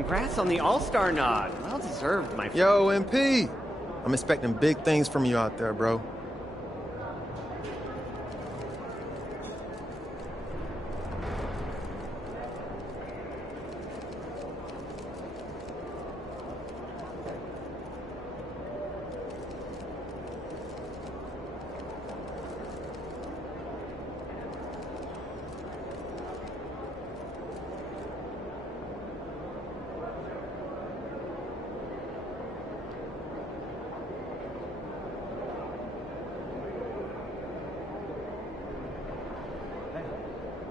Congrats on the All-Star nod. Well deserved, my friend. Yo, MP! I'm expecting big things from you out there, bro.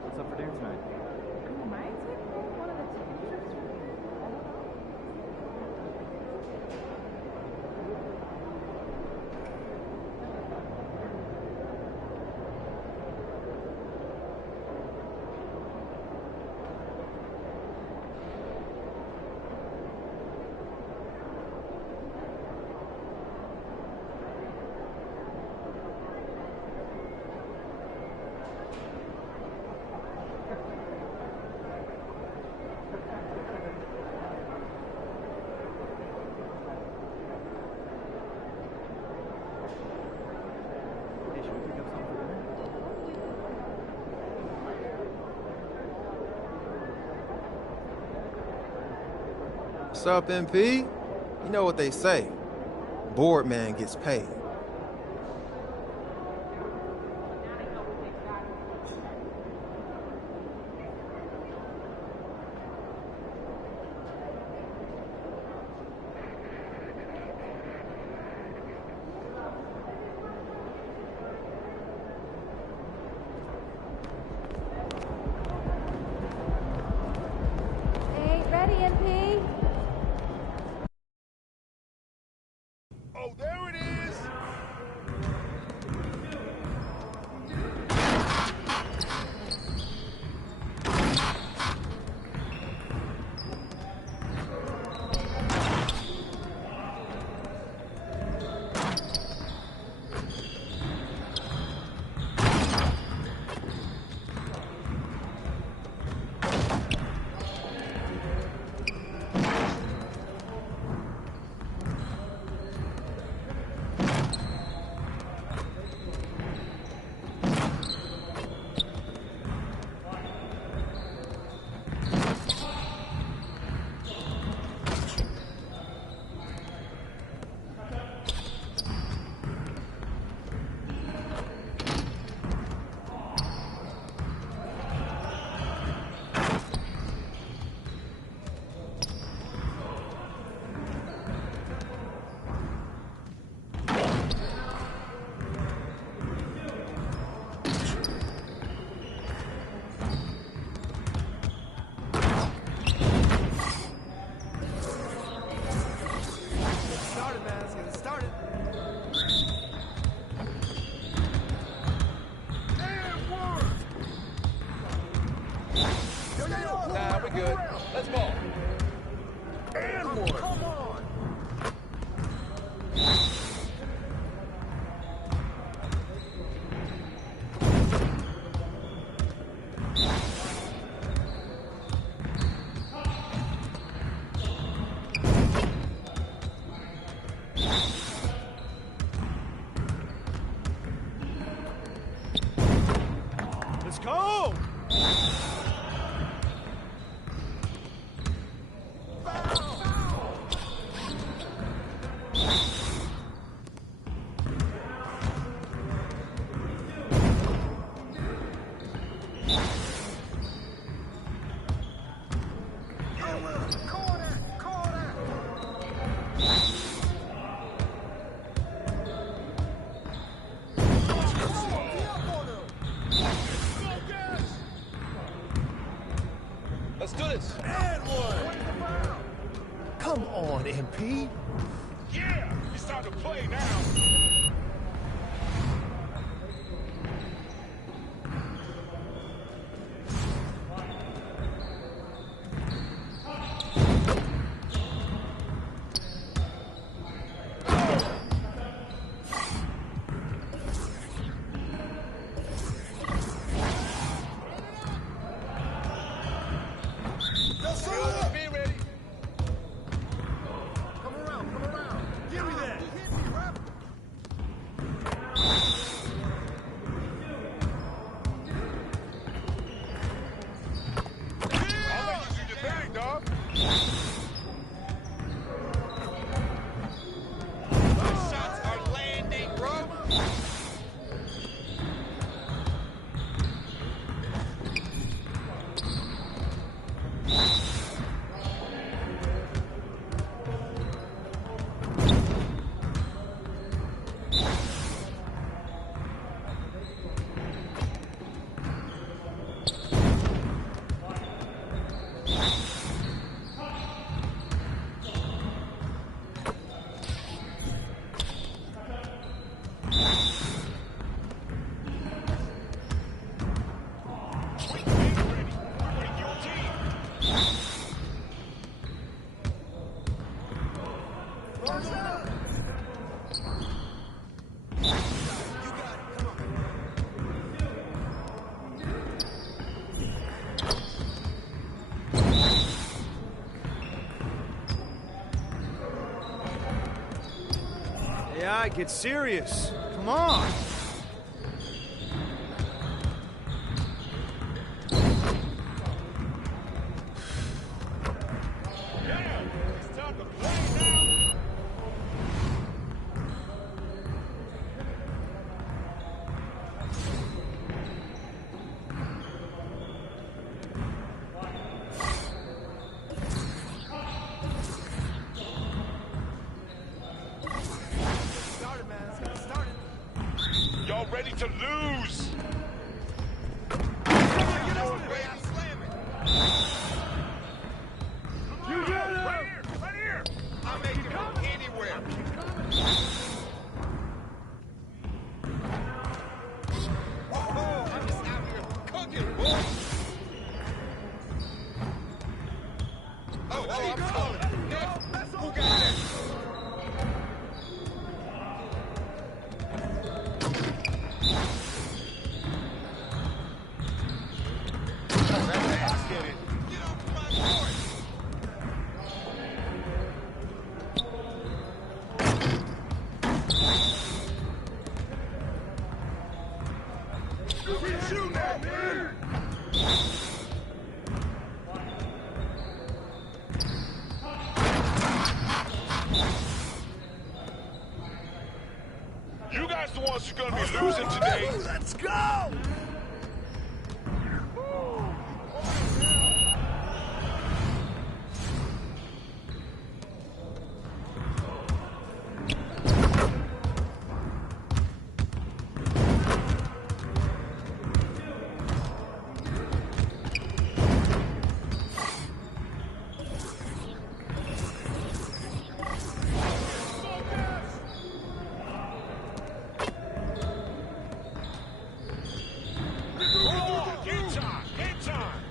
What's up for dinner tonight? Might take one of the TV shows from you. I don't know. Hey, should we pick up something for dinner? What's up, MP? You know what they say. Bored man gets paid. Hey, ready, MP? Oh, there it is! Started, man. Let's get it started. And one! Nah, we're good. Let's ball. And one! Come on. Let's go! Let's do this. And one! Come on, MP. Yeah! It's time to play now! Be ready. Yeah, get serious. Come on. Yeah, it's time to play now. Started, man. Let's get it started. Y'all ready to lose? Get over there. Slam it. You got it! Right here! Right here! I'll make it from anywhere. Whoa, I'm just out here cooking, boy. Oh, I'm calling. Next. Who got that? Let's get it. Get off my board. Shoot that, man! You guys the ones who's gonna be losing today. Let's go! Game time! Game time!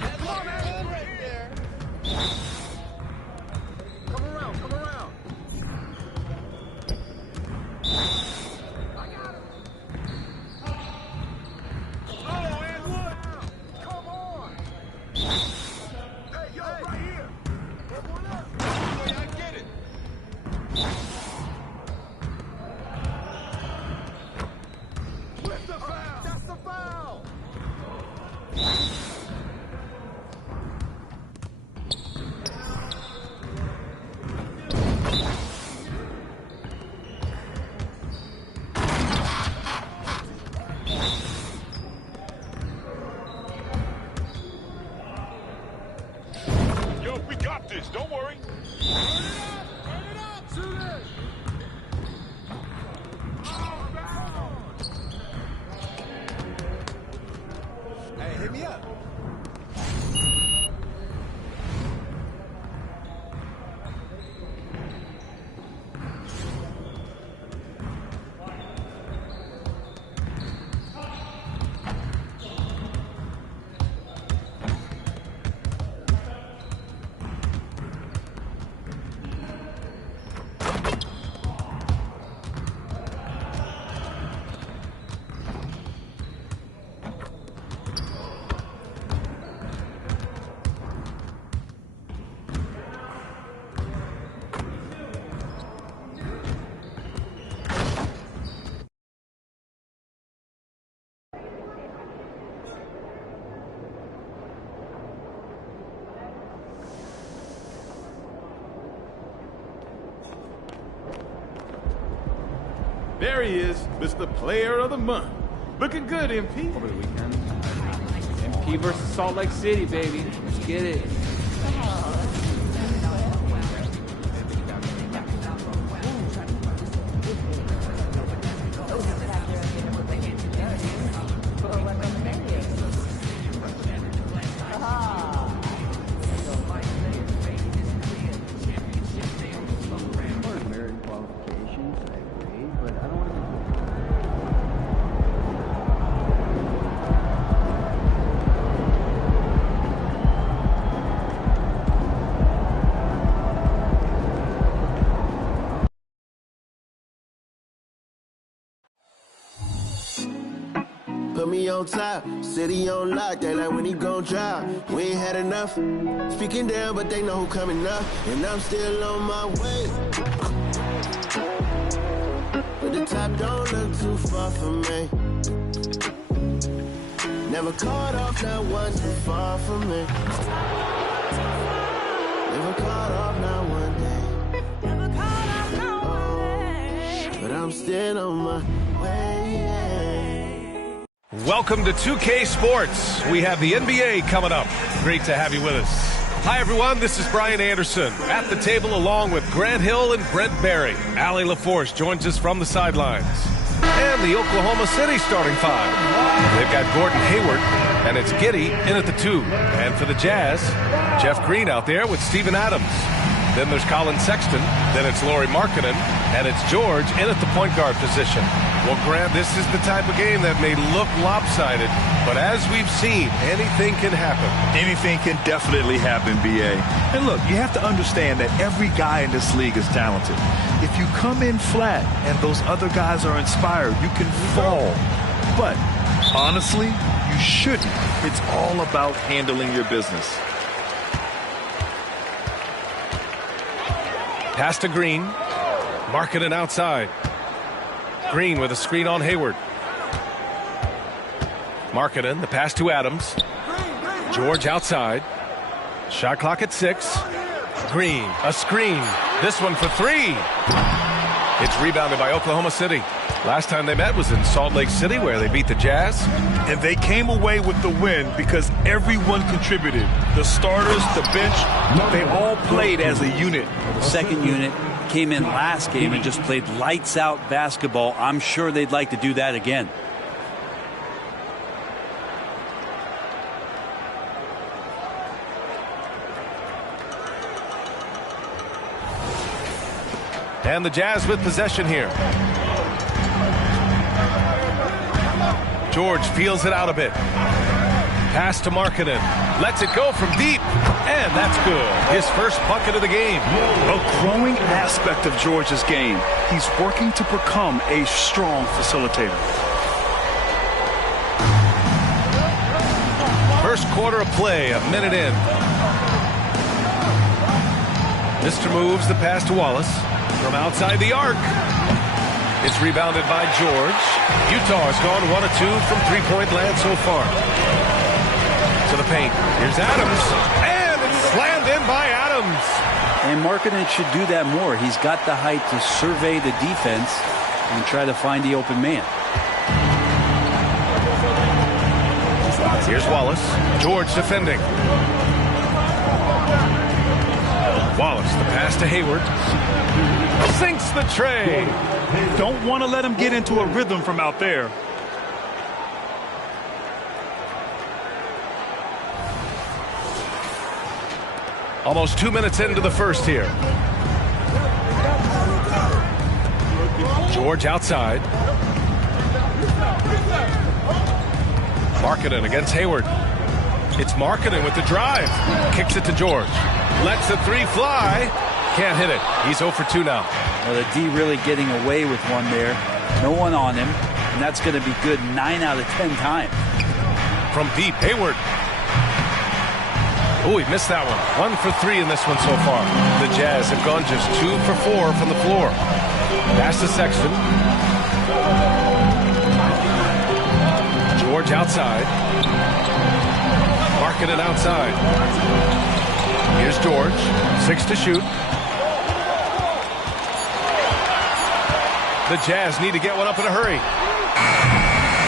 Come on, man. Right there. Come around, come around. I got him. Oh, and one! Come on. Hey, yo, right here. Put one up. Wait, I get it. Where's the foul? That's the foul. Yo, we got this, don't worry. Turn it up. Shoot it. Hey, hit me up. There he is, Mr. Player of the Month. Looking good, MP. Over the weekend. MP versus Salt Lake City, baby. Let's get it. Put me on top, city on lock, they like when he gon' drop. We ain't had enough, speaking down, but they know who coming up, and I'm still on my way. But the top don't look too far from me. Never caught off, not one too far from me. Never caught off, not one day. Never caught off, not one day. But I'm still on my way. Welcome to 2K Sports. We have the NBA coming up. Great to have you with us. Hi, everyone. This is Brian Anderson at the table along with Grant Hill and Brent Barry. Allie LaForce joins us from the sidelines. And the Oklahoma City starting five. They've got Gordon Hayward, and it's Giddey in at the 2. And for the Jazz, Jeff Green out there with Steven Adams. Then there's Colin Sexton. Then it's Lauri Markkanen. And it's George in at the point guard position. Well, Grant, this is the type of game that may look lopsided, but as we've seen, anything can happen. Anything can definitely happen, B.A. And look, you have to understand that every guy in this league is talented. If you come in flat and those other guys are inspired, you can fall. But honestly, you shouldn't. It's all about handling your business. Pass to Green. Markkanen outside. Green with a screen on Hayward. Markkanen, the pass to Adams. George outside. Shot clock at 6. Green, a screen. This one for 3. It's rebounded by Oklahoma City. Last time they met was in Salt Lake City, where they beat the Jazz. And they came away with the win because everyone contributed. The starters, the bench, they all played as a unit. The second unit came in last game and just played lights out basketball. I'm sure they'd like to do that again. And the Jazz with possession here. George feels it out a bit. Pass to Markkanen. Lets it go from deep. And that's good. His first bucket of the game. A growing aspect of George's game. He's working to become a strong facilitator. First quarter of play, a minute in. Mr. moves the pass to Wallace. From outside the arc. It's rebounded by George. Utah has gone 1 of 2 from three-point land so far. To the paint. Here's Adams. And it's slammed in by Adams. And Markkanen should do that more. He's got the height to survey the defense and try to find the open man. Here's Wallace. George defending. Wallace, the pass to Hayward. Sinks the tray. Don't want to let him get into a rhythm from out there. Almost 2 minutes into the first here. George outside. Markkanen against Hayward. It's Markkanen with the drive. Kicks it to George. Lets the 3 fly. Can't hit it. He's 0 for 2 now. Well, the D really getting away with one there. No one on him. And that's going to be good 9 out of 10 times. From deep, Hayward. Oh, he missed that one. 1 for 3 in this one so far. The Jazz have gone just 2 for 4 from the floor. Pass to Sexton. George outside. Markkanen outside. Here's George. 6 to shoot. The Jazz need to get one up in a hurry.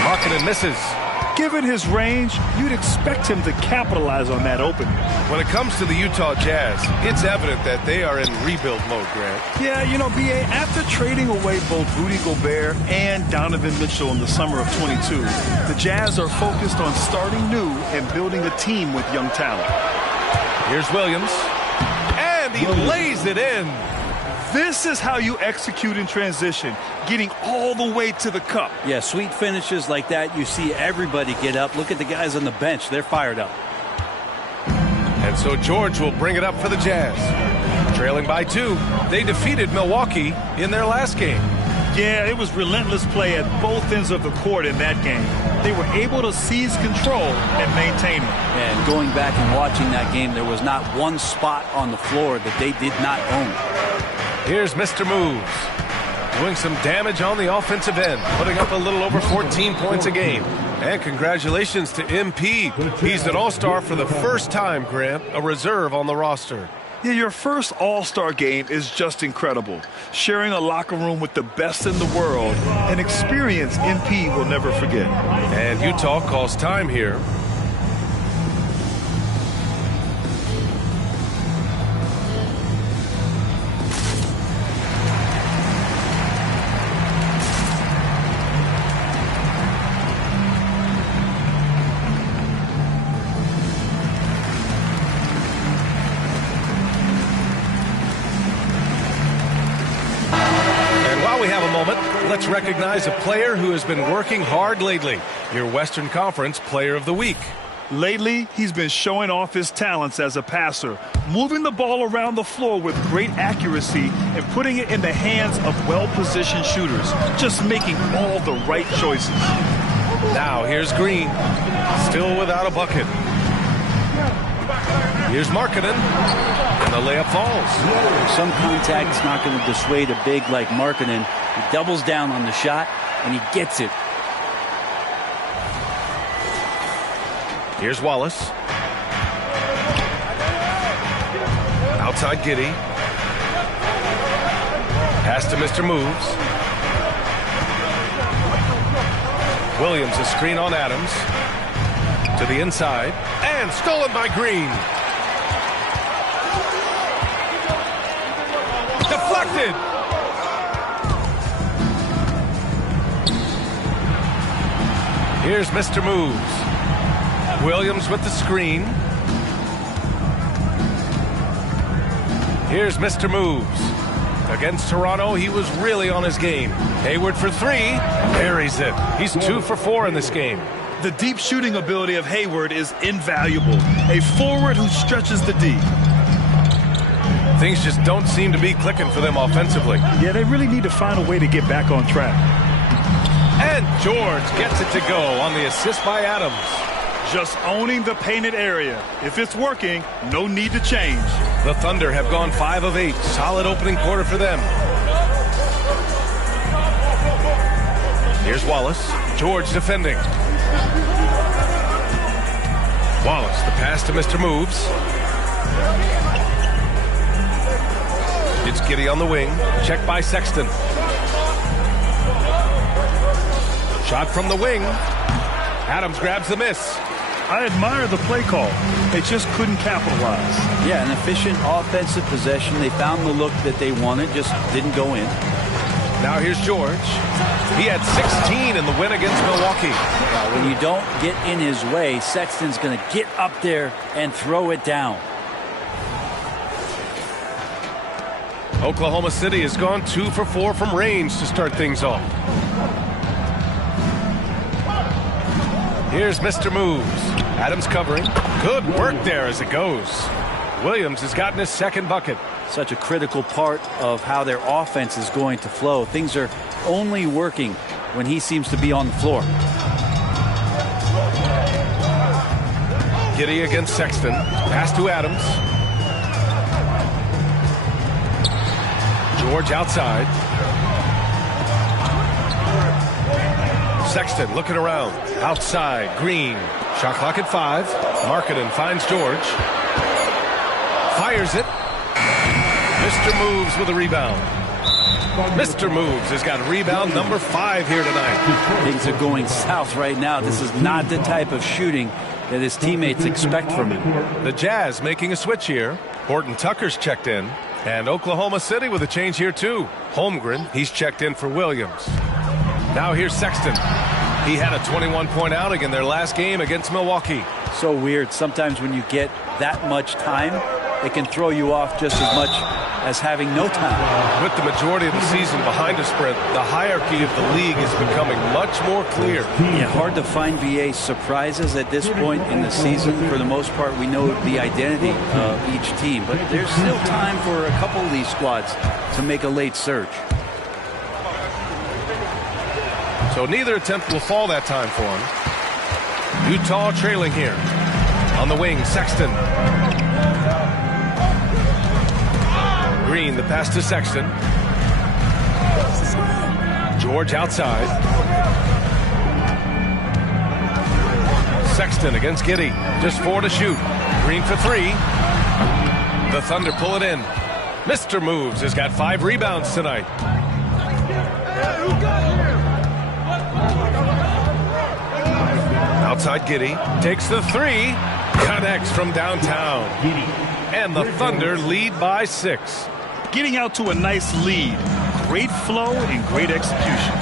Markkanen misses. Given his range, you'd expect him to capitalize on that opening. When it comes to the Utah Jazz, it's evident that they are in rebuild mode, Grant. Yeah, you know, B.A., after trading away both Rudy Gobert and Donovan Mitchell in the summer of 22, the Jazz are focused on starting new and building a team with young talent. Here's Williams. And he lays it in. This is how you execute in transition, getting all the way to the cup. Yeah, sweet finishes like that, you see everybody get up. Look at the guys on the bench. They're fired up. And so George will bring it up for the Jazz. Trailing by 2, they defeated Milwaukee in their last game. Yeah, it was relentless play at both ends of the court in that game. They were able to seize control and maintain it. And going back and watching that game, there was not one spot on the floor that they did not own. Here's Mr. Moves, doing some damage on the offensive end, putting up a little over 14 points a game. And congratulations to MP. He's an all-star for the first time, Grant, a reserve on the roster. Yeah, your first all-star game is just incredible. Sharing a locker room with the best in the world, an experience MP will never forget. And Utah calls time here. Let's recognize a player who has been working hard lately. Your Western Conference Player of the Week. Lately, he's been showing off his talents as a passer, moving the ball around the floor with great accuracy and putting it in the hands of well-positioned shooters, just making all the right choices. Now here's Green, still without a bucket. Here's Markkanen, and the layup falls. Some contact's not going to dissuade a big like Markkanen. He doubles down on the shot, and he gets it. Here's Wallace. Outside Giddey. Pass to Mr. Moves. Williams, a screen on Adams. To the inside, and stolen by Green. Deflected. Here's Mr. Moves. Williams with the screen. Here's Mr. Moves. Against Toronto, he was really on his game. Hayward for 3. Buries it. He's 2 for 4 in this game. The deep shooting ability of Hayward is invaluable. A forward who stretches the D. Things just don't seem to be clicking for them offensively. Yeah, they really need to find a way to get back on track. And George gets it to go on the assist by Adams. Just owning the painted area. If it's working, no need to change. The Thunder have gone 5 of 8. Solid opening quarter for them. Here's Wallace. George defending. Wallace, the pass to Mr. Moves. It's Giddey on the wing. Checked by Sexton. Shot from the wing. Adams grabs the miss. I admire the play call. They just couldn't capitalize. Yeah, an efficient offensive possession. They found the look that they wanted, just didn't go in. Now here's George. He had 16 in the win against Milwaukee. When you don't get in his way, Sexton's going to get up there and throw it down. Oklahoma City has gone 2 for 4 from range to start things off. Here's Mr. Moves. Adams covering. Good work there as it goes. Williams has gotten his second bucket. Such a critical part of how their offense is going to flow. Things are only working when he seems to be on the floor. Giddey against Sexton. Pass to Adams. George outside. Sexton looking around. Outside. Green. Shot clock at 5. Markkanen finds George. Fires it. Mr. Moves with a rebound. Mr. Moves has got rebound number 5 here tonight. Things are going south right now. This is not the type of shooting that his teammates expect from him. The Jazz making a switch here. Horton Tucker's checked in. And Oklahoma City with a change here too. Holmgren, he's checked in for Williams. Now here's Sexton. He had a 21-point outing in their last game against Milwaukee. So weird. Sometimes when you get that much time, it can throw you off just as much as having no time. With the majority of the season behind us, Brent, the hierarchy of the league is becoming much more clear. Yeah, hard to find VA surprises at this point in the season. For the most part, we know the identity of each team, but there's still time for a couple of these squads to make a late surge. So neither attempt will fall that time for him. Utah trailing here. On the wing, Sexton. Green, the pass to Sexton. George outside. Sexton against Giddey. Just 4 to shoot. Green for 3. The Thunder pull it in. Mr. Moves has got 5 rebounds tonight. Outside Giddey. Takes the 3. Connects from downtown. And the Thunder lead by 6. Getting out to a nice lead. Great flow and great execution.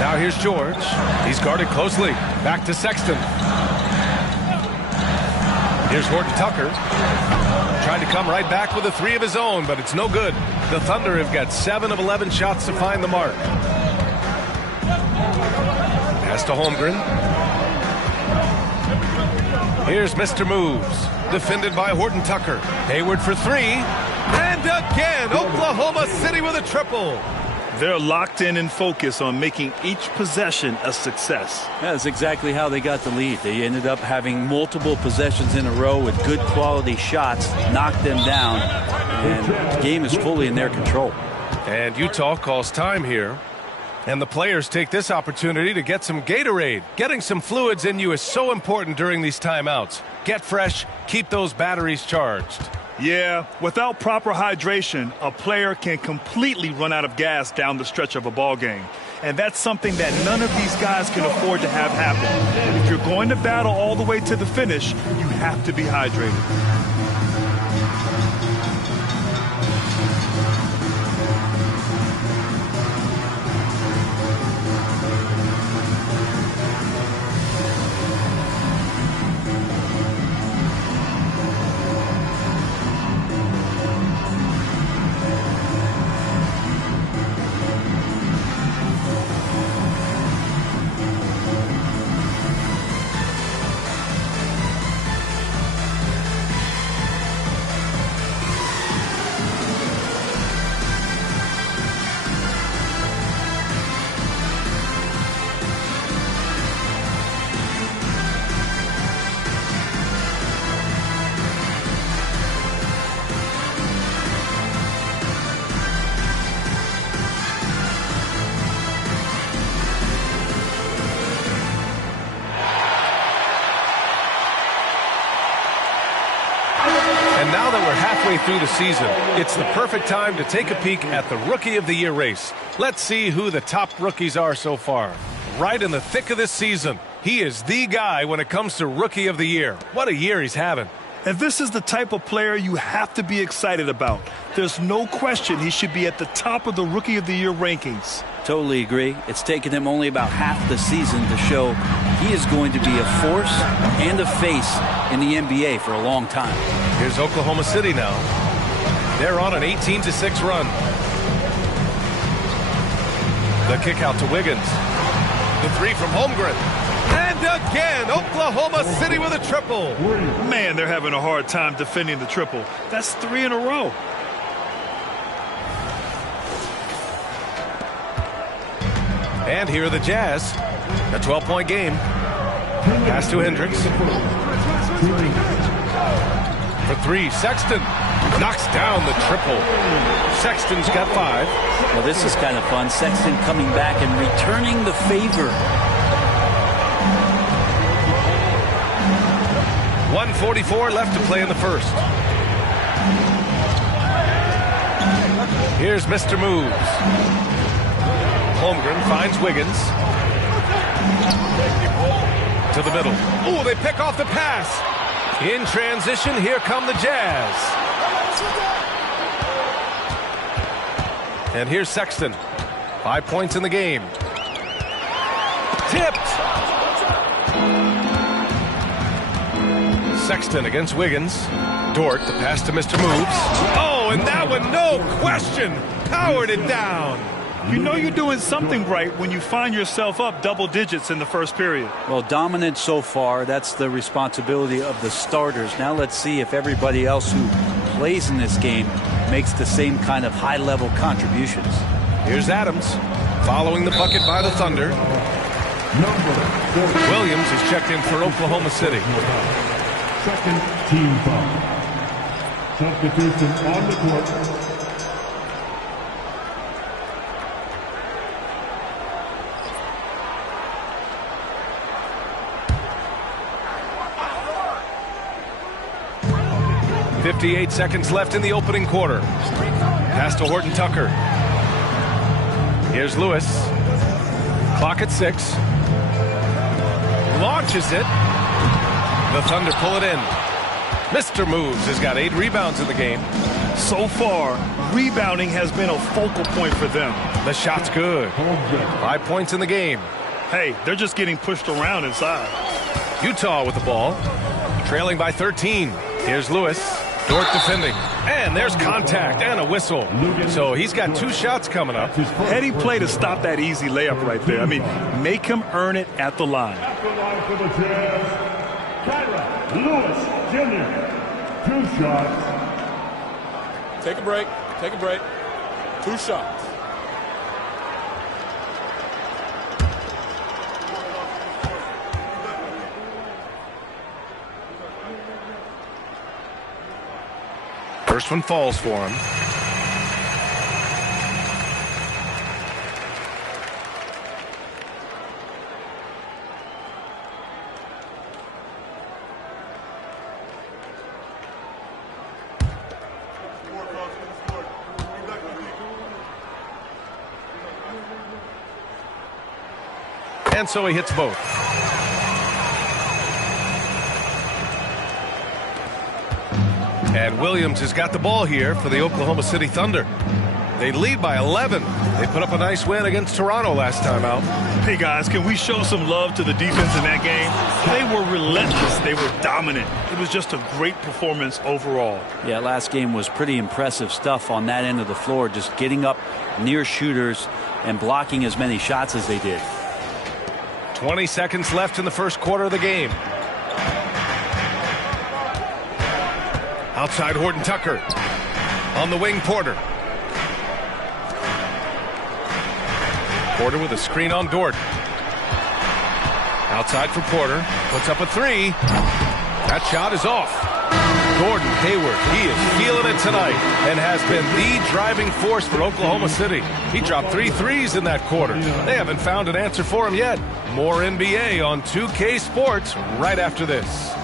Now here's George. He's guarded closely. Back to Sexton. Here's Horton Tucker. Trying to come right back with a 3 of his own, but it's no good. The Thunder have got 7 of 11 shots to find the mark. Pass to Holmgren. Here's Mr. Moves. Defended by Horton Tucker. Hayward for 3. And again, Oklahoma City with a triple. They're locked in and focused on making each possession a success. That's exactly how they got the lead. They ended up having multiple possessions in a row with good quality shots, knocked them down, and the game is fully in their control. And Utah calls time here. And the players take this opportunity to get some Gatorade. Getting some fluids in you is so important during these timeouts. Get fresh, keep those batteries charged. Yeah, without proper hydration, a player can completely run out of gas down the stretch of a ball game. And that's something that none of these guys can afford to have happen. If you're going to battle all the way to the finish, you have to be hydrated. Now that we're halfway through the season, it's the perfect time to take a peek at the Rookie of the Year race. Let's see who the top rookies are so far. Right in the thick of this season, he is the guy when it comes to Rookie of the Year. What a year he's having. And this is the type of player you have to be excited about. There's no question he should be at the top of the Rookie of the Year rankings. Totally agree. It's taken him only about half the season to show he is going to be a force and a face in the NBA for a long time. Here's Oklahoma City now. They're on an 18-6 run. The kick out to Wiggins. The 3 from Holmgren. And again, Oklahoma City with a triple. Man, they're having a hard time defending the triple. That's 3 in a row. And here are the Jazz. A 12-point game. Pass to Hendricks. For 3, Sexton knocks down the triple. Sexton's got 5. Well, this is kind of fun. Sexton coming back and returning the favor. 1:44 left to play in the first. Here's Mr. Moves. Holmgren finds Wiggins. To the middle. Oh, they pick off the pass. In transition, here come the Jazz. And here's Sexton. 5 points in the game. Tipped. Sexton against Wiggins. Dort, the pass to Mr. Moves. Oh, and that one, no question, powered it down. You know you're doing something right when you find yourself up double digits in the first period. Well, dominant so far. That's the responsibility of the starters. Now let's see if everybody else who plays in this game makes the same kind of high-level contributions. Here's Adams following the bucket by the Thunder. Williams is checked in for Oklahoma City. Second team foul. Substitution on the court. .58 seconds left in the opening quarter. Pass to Horton Tucker. Here's Lewis. Clock at 6. Launches it. The Thunder pull it in. Mr. Moves has got 8 rebounds in the game. So far, rebounding has been a focal point for them. The shot's good. 5 points in the game. Hey, they're just getting pushed around inside. Utah with the ball. Trailing by 13. Here's Lewis. Dort defending. And there's contact and a whistle. So he's got 2 shots coming up. Heady play to stop that easy layup right there. I mean, make him earn it at the line. For the Jazz, Kyra Lewis Jr. 2 shots. Take a break. Take a break. 2 shots. First one falls for him. And so he hits both. And Williams has got the ball here for the Oklahoma City Thunder. They lead by 11. They put up a nice win against Toronto last time out. Hey, guys, can we show some love to the defense in that game? They were relentless. They were dominant. It was just a great performance overall. Yeah, last game was pretty impressive stuff on that end of the floor, just getting up near shooters and blocking as many shots as they did. 20 seconds left in the first quarter of the game. Outside Horton Tucker. On the wing, Porter. Porter with a screen on Dort. Outside for Porter. Puts up a 3. That shot is off. Gordon Hayward, he is feeling it tonight and has been the driving force for Oklahoma City. He dropped 3 threes in that quarter. They haven't found an answer for him yet. More NBA on 2K Sports right after this.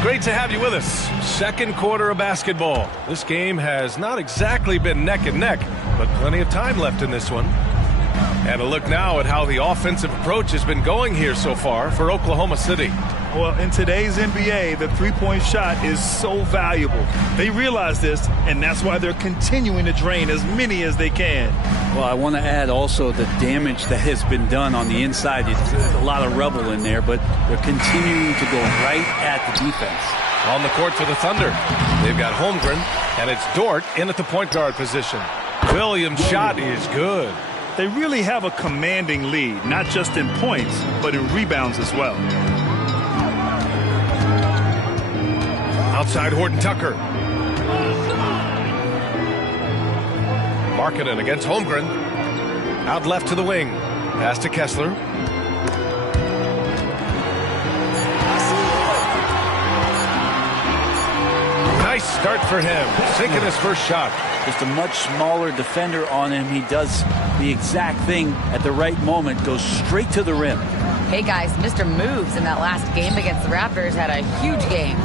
Great to have you with us. Second quarter of basketball. This game has not exactly been neck and neck, but plenty of time left in this one. And a look now at how the offensive approach has been going here so far for Oklahoma City. Well, in today's NBA, the three-point shot is so valuable. They realize this, and that's why they're continuing to drain as many as they can. Well, I want to add also the damage that has been done on the inside. It's a lot of rubble in there, but they're continuing to go right at the defense. On the court for the Thunder, they've got Holmgren, and it's Dort in at the point guard position. Williams' shot is good. They really have a commanding lead, not just in points, but in rebounds as well. Outside Horton Tucker. Markkanen against Holmgren. Out left to the wing. Pass to Kessler. Nice start for him. Sinking his first shot. Just a much smaller defender on him. He does the exact thing at the right moment. Goes straight to the rim. Hey guys, Mr. Moves in that last game against the Raptors had a huge game.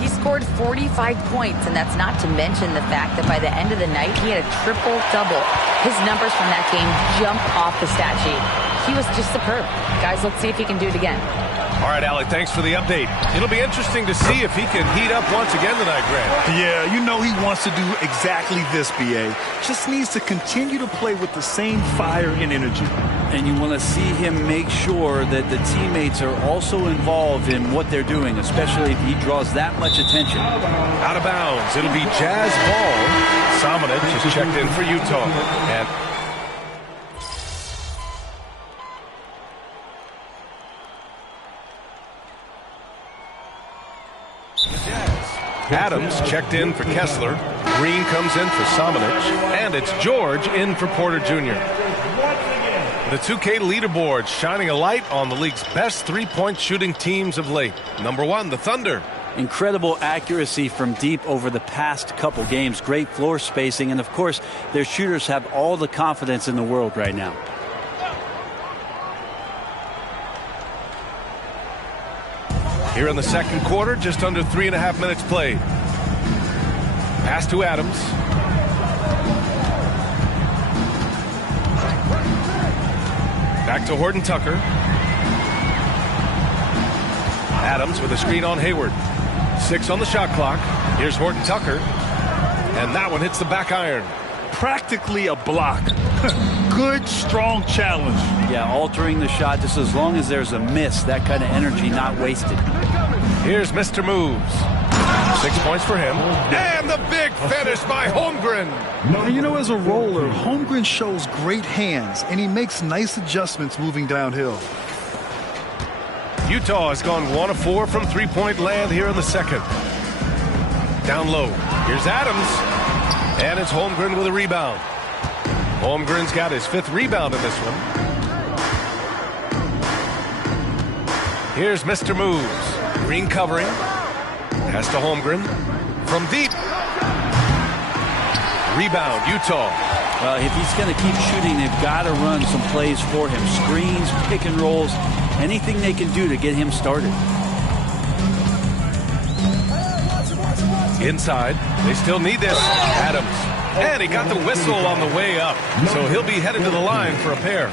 He scored 45 points, and that's not to mention the fact that by the end of the night, he had a triple-double. His numbers from that game jumped off the stat sheet. He was just superb. Guys, let's see if he can do it again. All right, Allie, thanks for the update. It'll be interesting to see if he can heat up once again tonight, Grant. Yeah, you know he wants to do exactly this, B.A. Just needs to continue to play with the same fire and energy. And you want to see him make sure that the teammates are also involved in what they're doing, especially if he draws that much attention. Out of bounds. It'll be Jazz ball. Samanic is checked in for Utah. And Adams checked in for Kessler. Green comes in for Samanic. And it's George in for Porter Jr. The 2K leaderboard shining a light on the league's best three-point shooting teams of late. Number 1, the Thunder. Incredible accuracy from deep over the past couple games. Great floor spacing. And, of course, their shooters have all the confidence in the world right now. Here in the second quarter, just under 3.5 minutes played. Pass to Adams. Back to Horton Tucker. Adams with a screen on Hayward. 6 on the shot clock. Here's Horton Tucker. And that one hits the back iron. Practically a block. Good, strong challenge. Yeah, altering the shot just as long as there's a miss. That kind of energy not wasted. Here's Mr. Moves. 6 points for him. And the big finish by Holmgren. And you know, as a roller, Holmgren shows great hands, and he makes nice adjustments moving downhill. Utah has gone 1 of 4 from three-point land here in the second. Down low. Here's Adams. And it's Holmgren with a rebound. Holmgren's got his 5th rebound in this one. Here's Mr. Moves. Green covering. Pass to Holmgren. From deep. Rebound, Utah. Well, if he's going to keep shooting, they've got to run some plays for him. Screens, pick and rolls, anything they can do to get him started. Inside. They still need this. Adams. And he got the whistle on the way up. So he'll be headed to the line for a pair.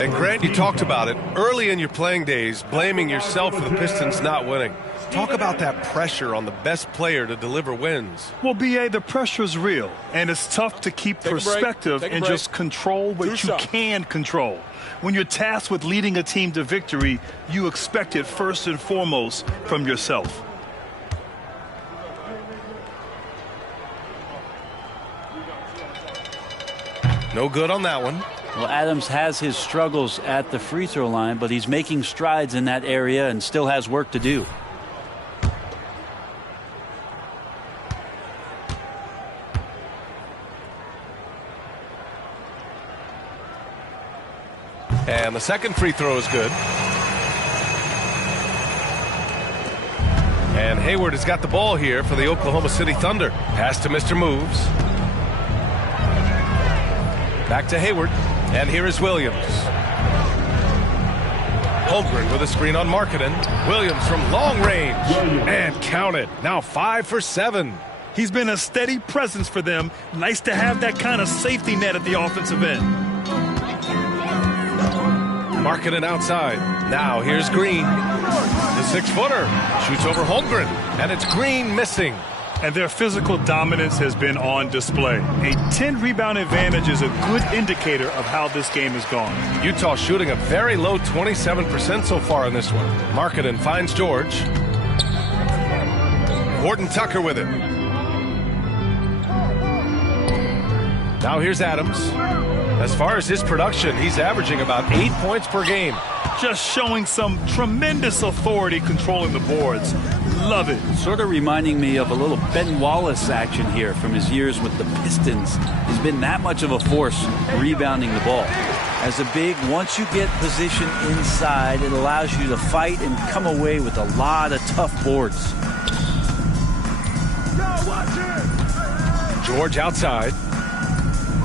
And Grant, you talked about it early in your playing days, blaming yourself for the Pistons not winning. Talk about that pressure on the best player to deliver wins. Well, B.A., the pressure is real, and it's tough to keep perspective and just control what you can control. When you're tasked with leading a team to victory, you expect it first and foremost from yourself. No good on that one. Well, Adams has his struggles at the free throw line, but he's making strides in that area and still has work to do. And the second free throw is good. And Hayward has got the ball here for the Oklahoma City Thunder. Pass to Mr. Moves. Back to Hayward. And here is Williams. Holmgren with a screen on Markkanen. Williams from long range. And count it. Now 5 for 7. He's been a steady presence for them. Nice to have that kind of safety net at the offensive end. Markkanen outside. Now here's Green. The 6-footer. Shoots over Holmgren. And it's Green missing. And their physical dominance has been on display. A 10-rebound advantage is a good indicator of how this game has gone. Utah shooting a very low 27% so far in this one. Markkanen finds George. Horton Tucker with it. Now here's Adams. As far as his production, he's averaging about 8 points per game. Just showing some tremendous authority controlling the boards. love it. Sort of reminding me of a little Ben Wallace action here from his years with the Pistons. He's been that much of a force rebounding the ball. As a big, once you get position inside, it allows you to fight and come away with a lot of tough boards. George outside.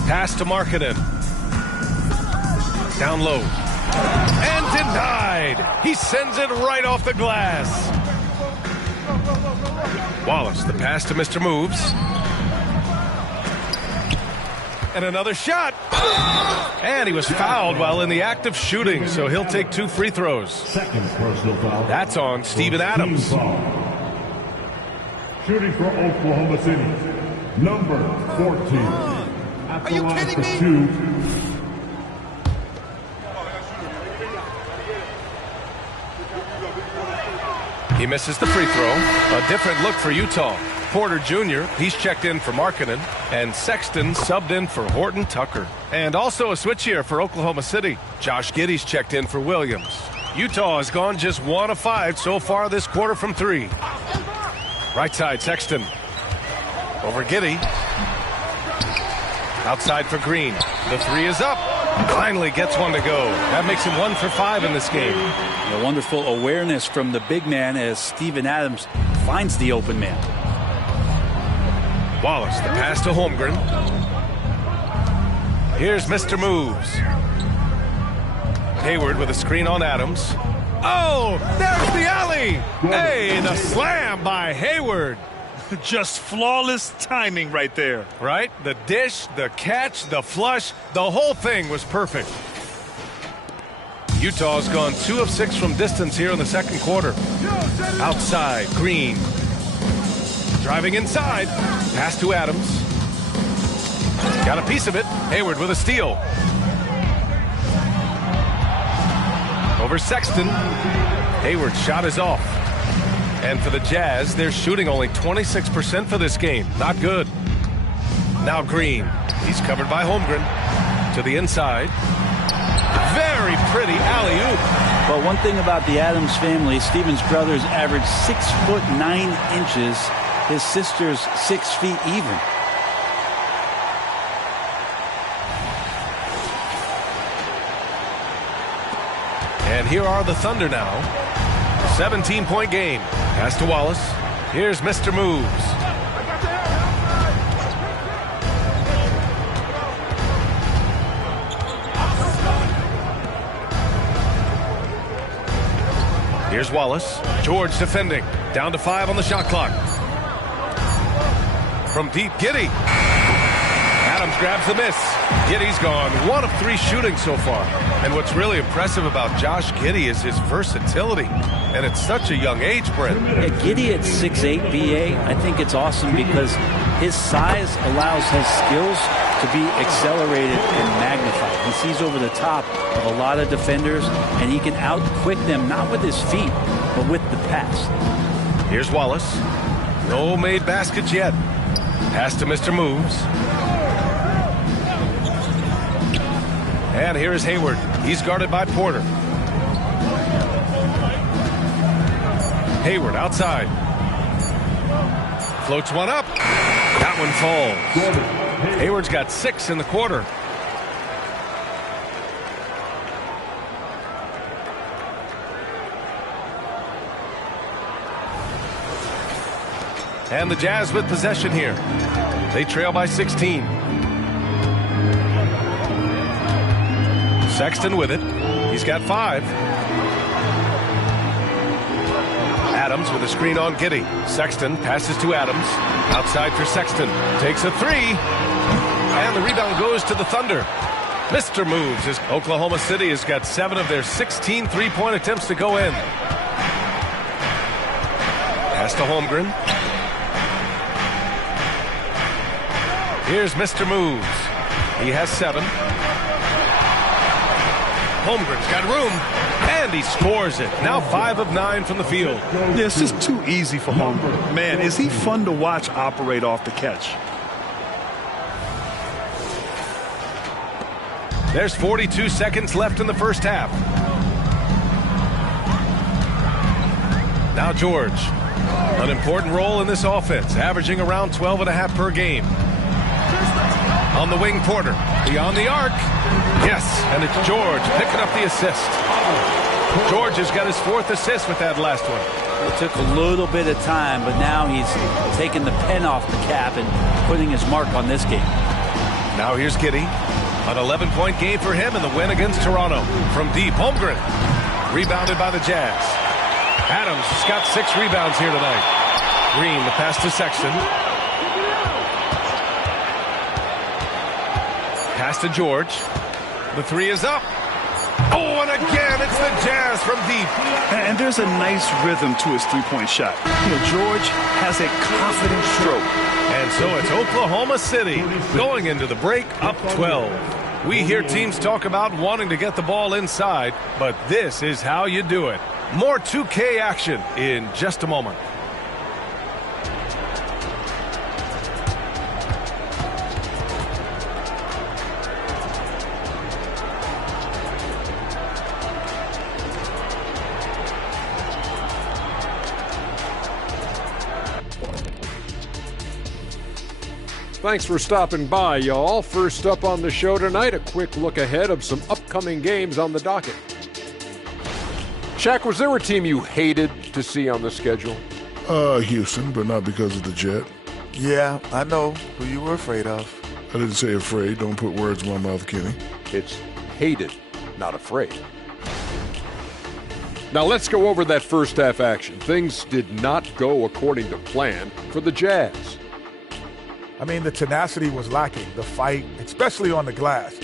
Pass to Markkanen. Down low. And denied. He sends it right off the glass. Wallace, the pass to Mr. Moves. And another shot. And he was fouled while in the act of shooting, so he'll take 2 free throws. Second personal foul. That's on Steven Adams. Shooting for Oklahoma City, number 14. Are you kidding me? 2. He misses the free throw. A different look for Utah. Porter Jr., he's checked in for Markkanen, and Sexton subbed in for Horton Tucker. And also a switch here for Oklahoma City. Josh Giddey's checked in for Williams. Utah has gone just 1 of 5 so far this quarter from 3. Right side, Sexton. Over Giddey. Outside for Green. The 3 is up. Finally gets one to go. That makes him 1 for 5 in this game. A wonderful awareness from the big man as Steven Adams finds the open man. Wallace, the pass to Holmgren. Here's Mr. Moves. Hayward with a screen on Adams. Oh, there's the alley. Hey, the slam by Hayward. Just flawless timing right there. Right? The dish, the catch, the flush, the whole thing was perfect. Utah's gone 2 of 6 from distance here in the second quarter. Outside, Green. Driving inside. Pass to Adams. Got a piece of it. Hayward with a steal. Over Sexton. Hayward's shot is off. And for the Jazz, they're shooting only 26% for this game. Not good. Now Green. He's covered by Holmgren. To the inside. Very pretty alley-oop. But one thing about the Adams family, Steven's brothers average 6 foot 9 inches. His sister's 6 feet even. And here are the Thunder now. 17-point game. Pass to Wallace. Here's Mr. Moves. Here's Wallace. George defending. Down to 5 on the shot clock. From deep, Giddey. Adams grabs the miss. Giddey's gone 1 of 3 shooting so far. And what's really impressive about Josh Giddey is his versatility. And at such a young age, Brent. Yeah, Giddey at 6'8", BA, I think it's awesome because his size allows his skills to be accelerated and magnified. He sees over the top of a lot of defenders, and he can out-quick them, not with his feet, but with the pass. Here's Wallace. No made baskets yet. Pass to Mr. Moves. And here is Hayward. He's guarded by Porter. Hayward outside. Floats one up. That one falls. Hayward's got 6 in the quarter. And the Jazz with possession here. They trail by 16. Sexton with it. He's got 5. Adams with a screen on Giddey. Sexton passes to Adams. Outside for Sexton. Takes a 3. And the rebound goes to the Thunder. Mr. Moves as Oklahoma City has got 7 of their 16 three-point attempts to go in. Pass to Holmgren. Here's Mr. Moves. He has 7. Holmgren's got room, and he scores it. Now 5 of 9 from the field. Yeah, it's just too easy for Holmgren. Man, is he fun to watch operate off the catch. There's 42 seconds left in the first half. Now George. An important role in this offense, averaging around 12.5 per game. On the wing, Porter. Beyond the arc. Yes, and it's George picking up the assist. George has got his 4th assist with that last one. It took a little bit of time, but now he's taking the pen off the cap and putting his mark on this game. Now here's Giddey. An 11-point game for him in the win against Toronto. From deep, Holmgren. Rebounded by the Jazz. Adams has got 6 rebounds here tonight. Green, the pass to Sexton. Pass to George. The 3 is up. Oh, and again, it's the Jazz from deep. And there's a nice rhythm to his three-point shot. You know, George has a confident stroke. And so it's Oklahoma City going into the break up 12. We hear teams talk about wanting to get the ball inside, but this is how you do it. More 2K action in just a moment. Thanks for stopping by, y'all. First up on the show tonight, a quick look ahead of some upcoming games on the docket. Shaq, was there a team you hated to see on the schedule? Houston, but not because of the Jet. Yeah, I know who you were afraid of. I didn't say afraid. Don't put words in my mouth, Kenny. It's hated, not afraid. Now let's go over that first half action. Things did not go according to plan for the Jazz. I mean, the tenacity was lacking, the fight, especially on the glass.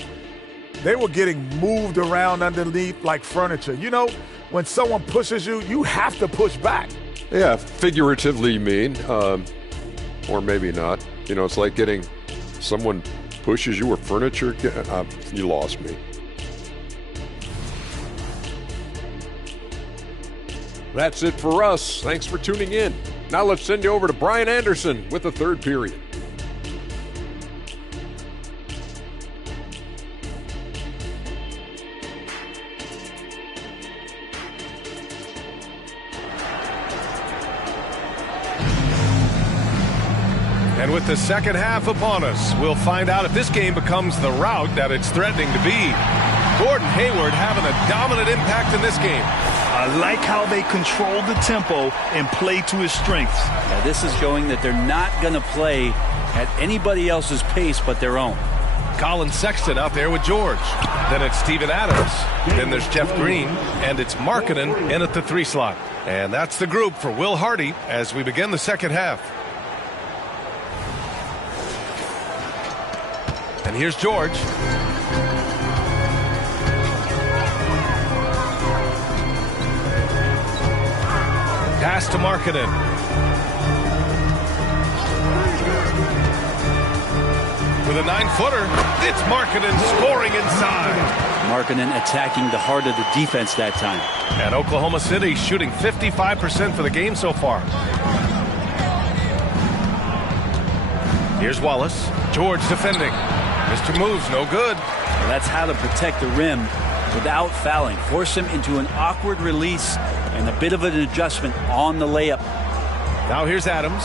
They were getting moved around underneath like furniture. You know, when someone pushes you, you have to push back. Yeah, figuratively you mean, or maybe not. You know, it's like getting someone pushes you or furniture. You lost me. That's it for us. Thanks for tuning in. Now let's send you over to Brian Anderson with the third period. And with the second half upon us, we'll find out if this game becomes the rout that it's threatening to be. Gordon Hayward having a dominant impact in this game. I like how they control the tempo and play to his strengths. Yeah, this is showing that they're not going to play at anybody else's pace but their own. Colin Sexton out there with George. Then it's Steven Adams. Then there's Jeff Green. And it's Markkanen in at the 3 slot. And that's the group for Will Hardy as we begin the second half. And here's George. Pass to Markkanen. With a 9-footer, it's Markkanen scoring inside. Markkanen attacking the heart of the defense that time. And Oklahoma City shooting 55% for the game so far. Here's Wallace. George defending. Mr. Moves, no good. Well, that's how to protect the rim without fouling. Force him into an awkward release and a bit of an adjustment on the layup. Now here's Adams.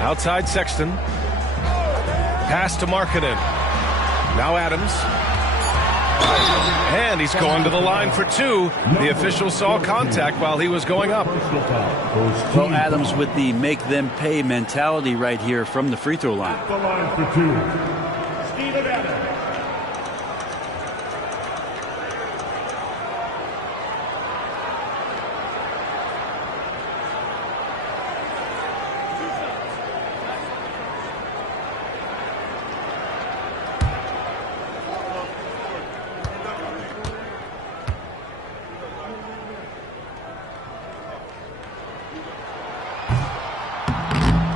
Outside Sexton. Pass to Markkanen. Now Adams. And he's going to the line for 2. The official saw contact while he was going up. Well, Adams with the make them pay mentality right here from the free throw line. The line for 2. Steven Adams.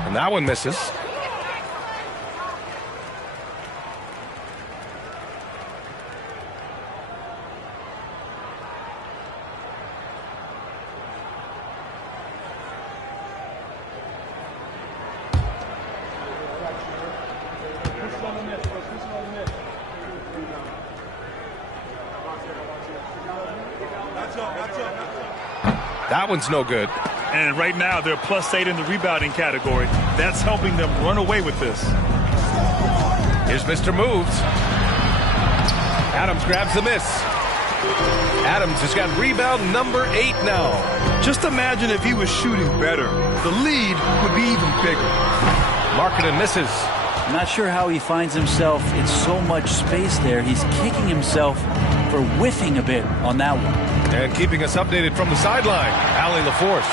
And that one misses. That one's no good. And right now, they're +8 in the rebounding category. That's helping them run away with this. Here's Mr. Moves. Adams grabs the miss. Adams has got rebound number 8 now. Just imagine if he was shooting better. The lead would be even bigger. Markkanen misses. I'm not sure how he finds himself in so much space there. He's kicking himself for whiffing a bit on that one. And keeping us updated from the sideline, Allie LaForce.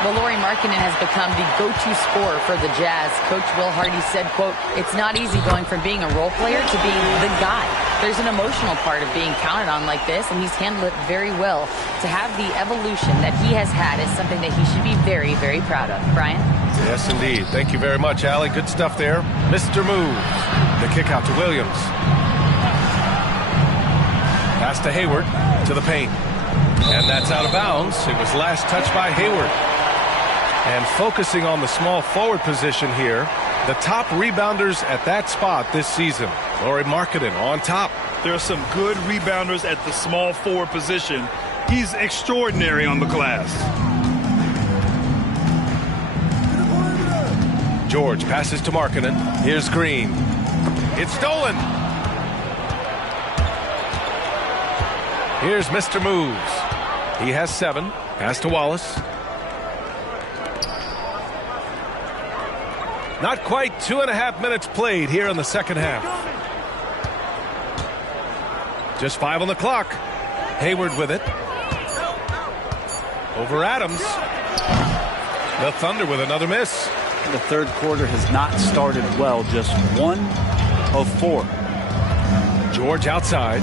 Well, Lauri Markkanen has become the go-to scorer for the Jazz. Coach Will Hardy said, quote, "It's not easy going from being a role player to being the guy. There's an emotional part of being counted on like this, and he's handled it very well. To have the evolution that he has had is something that he should be very, very proud of." Brian? Yes, indeed. Thank you very much, Allie. Good stuff there. Mr. Moves. The kick out to Williams. Pass to Hayward to the paint. And that's out of bounds. It was last touched by Hayward. And focusing on the small forward position here, the top rebounders at that spot this season. Lauri Markkanen on top. There are some good rebounders at the small forward position. He's extraordinary on the glass. George passes to Markkanen. Here's Green. It's stolen. Here's Mr. Moves. He has 7. Pass to Wallace. Not quite 2.5 minutes played here in the second half. Just 5 on the clock. Hayward with it. Over Adams. The Thunder with another miss. The third quarter has not started well. Just 1 of 4. George outside.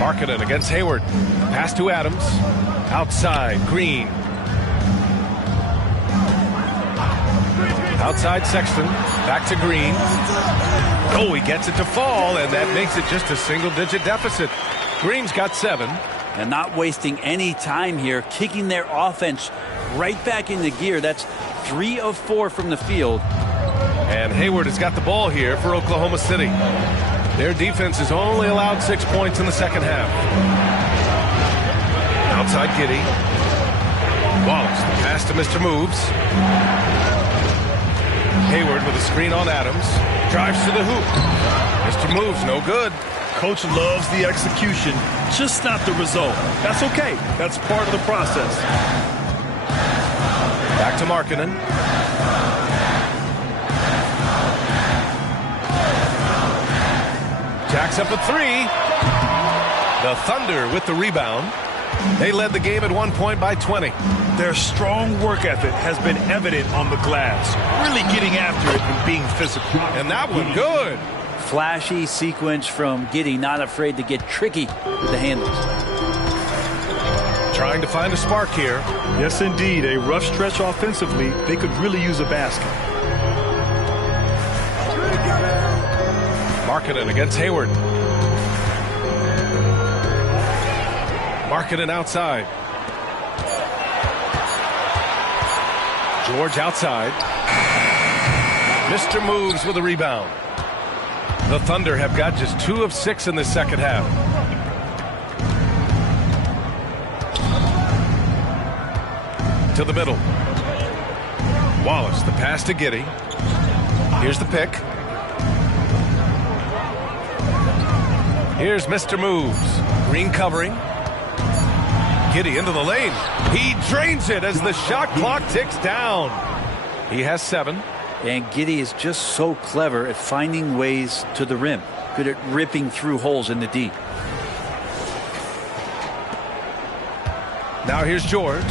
Markkanen against Hayward. Pass to Adams. Outside, Green. Outside Sexton. Back to Green. Oh, he gets it to fall, and that makes it just a single-digit deficit. Green's got 7. And not wasting any time here, kicking their offense right back into gear. That's 3 of 4 from the field. And Hayward has got the ball here for Oklahoma City. Their defense has only allowed 6 points in the second half. Outside Giddey. Wallace, the pass to Mr. Moves. Hayward with a screen on Adams. Drives to the hoop. Mr. Moves, no good. Coach loves the execution, just not the result. That's okay. That's part of the process. Back to Markkanen. Jacks up a 3. The Thunder with the rebound. They led the game at 1 point by 20. Their strong work ethic has been evident on the glass, really getting after it and being physical. And that one good. Flashy sequence from Giddey, not afraid to get tricky with the handles. Trying to find a spark here. Yes, indeed. A rough stretch offensively. They could really use a basket. Markkanen against Hayward. Markkanen outside. George outside. Mr. Moves with a rebound. The Thunder have got just 2 of 6 in this second half. To the middle. Wallace, the pass to Giddey. Here's the pick. Here's Mr. Moves. Green covering. Giddey into the lane. He drains it as the shot clock ticks down. He has 7. And Giddey is just so clever at finding ways to the rim. Good at ripping through holes in the D. Now here's George.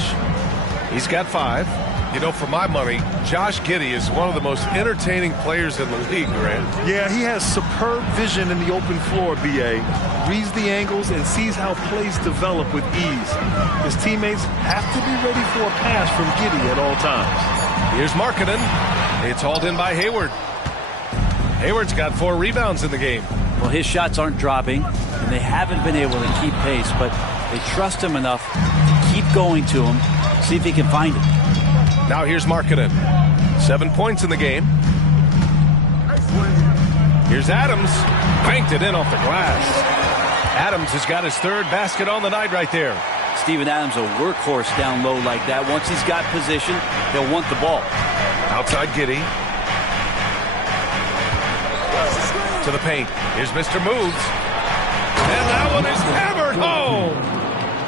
He's got 5. You know, for my money, Josh Giddey is one of the most entertaining players in the league, Grant. Yeah, he has superb vision in the open floor, B.A. Reads the angles and sees how plays develop with ease. His teammates have to be ready for a pass from Giddey at all times. Here's Markkanen. It's hauled in by Hayward. Hayward's got 4 rebounds in the game. Well, his shots aren't dropping, and they haven't been able to keep pace, but they trust him enough to keep going to him, see if he can find it. Now here's Markkanen. 7 points in the game. Here's Adams. Banked it in off the glass. Adams has got his third basket on the night right there. Steven Adams, a workhorse down low like that. Once he's got position, he'll want the ball. Outside Giddey. To the paint. Here's Mr. Moves. And that one is hammered home.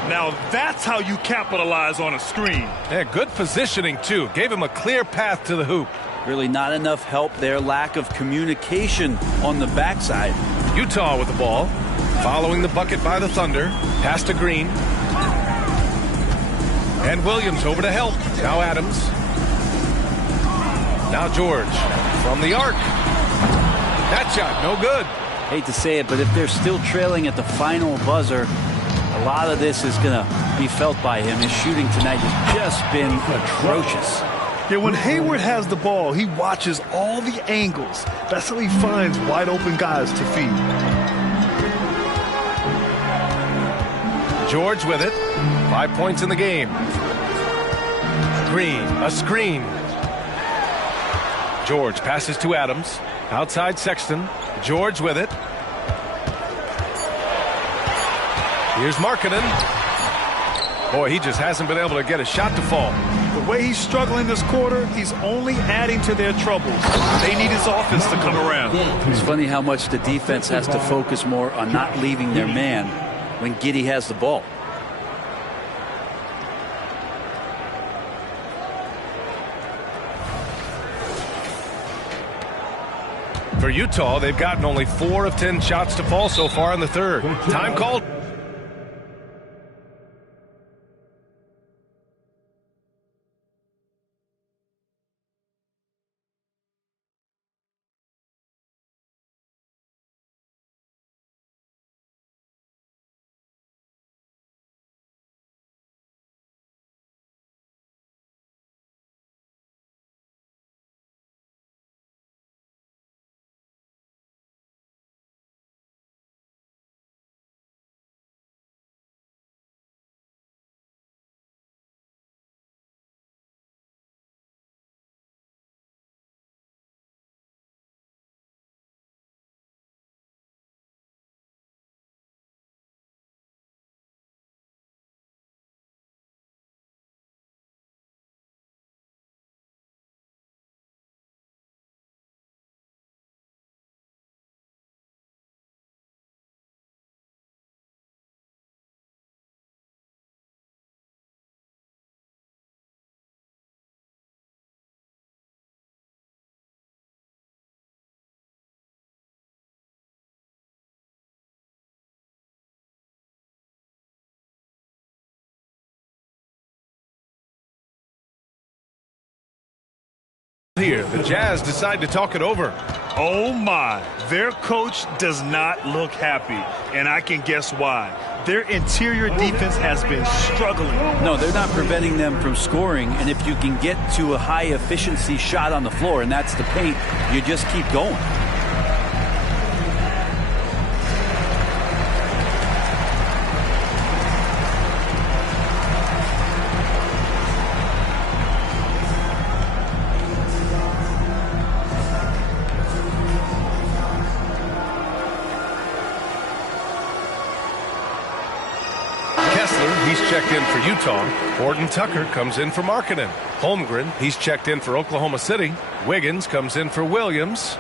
Now that's how you capitalize on a screen. Yeah, good positioning, too. Gave him a clear path to the hoop. Really not enough help there. Lack of communication on the backside. Utah with the ball. Following the bucket by the Thunder. Pass to Green. And Williams over to help. Now Adams. Now George from the arc. That shot, no good. Hate to say it, but if they're still trailing at the final buzzer, a lot of this is going to be felt by him. His shooting tonight has just been atrocious. Yeah, when Hayward has the ball, he watches all the angles. That's how he finds wide open guys to feed. George with it. 5 points in the game. Green, a screen. George passes to Adams. Outside Sexton. George with it. Here's Markkanen. Boy, he just hasn't been able to get a shot to fall. The way he's struggling this quarter, he's only adding to their troubles. They need his offense to come around. It's funny how much the defense has to focus more on not leaving their man when Giddey has the ball. For Utah, they've gotten only 4 of 10 shots to fall so far in the third. Time called. Here, the Jazz decide to talk it over. Oh my, their coach does not look happy, and I can guess why. Their interior defense has been struggling. No, they're not preventing them from scoring, and if you can get to a high efficiency shot on the floor, and that's the paint, you just keep going. He's checked in for Utah. Horton Tucker comes in for Markkanen. Holmgren, he's checked in for Oklahoma City. Wiggins comes in for Williams.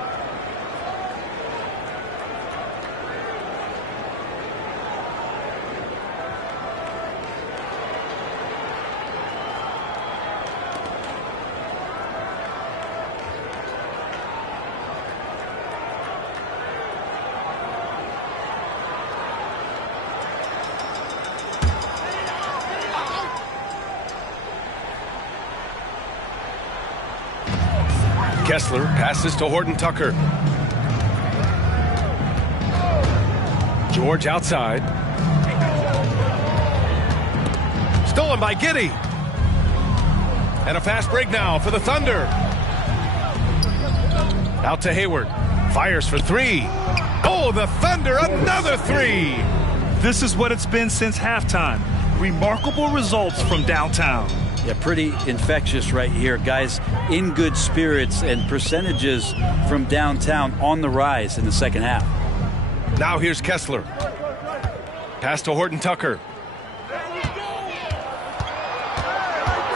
Kessler passes to Horton Tucker. George outside. Stolen by Giddey. And a fast break now for the Thunder. Out to Hayward. Fires for 3. Oh, the Thunder, another 3. This is what it's been since halftime. Remarkable results from downtown. Yeah, pretty infectious right here. Guys in good spirits, and percentages from downtown on the rise in the second half. Now here's Kessler. Pass to Horton Tucker.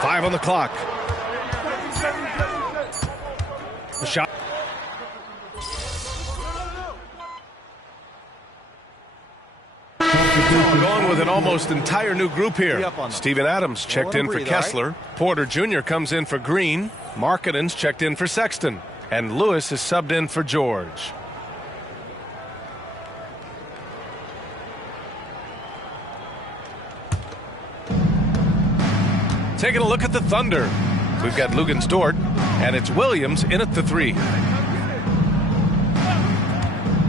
5 on the clock. The shot. Going with an almost entire new group here. Steven Adams checked in for Kessler. Porter Jr. comes in for Green. Markkanen's checked in for Sexton. And Lewis is subbed in for George. Taking a look at the Thunder. We've got Lugens Dort, and it's Williams in at the 3.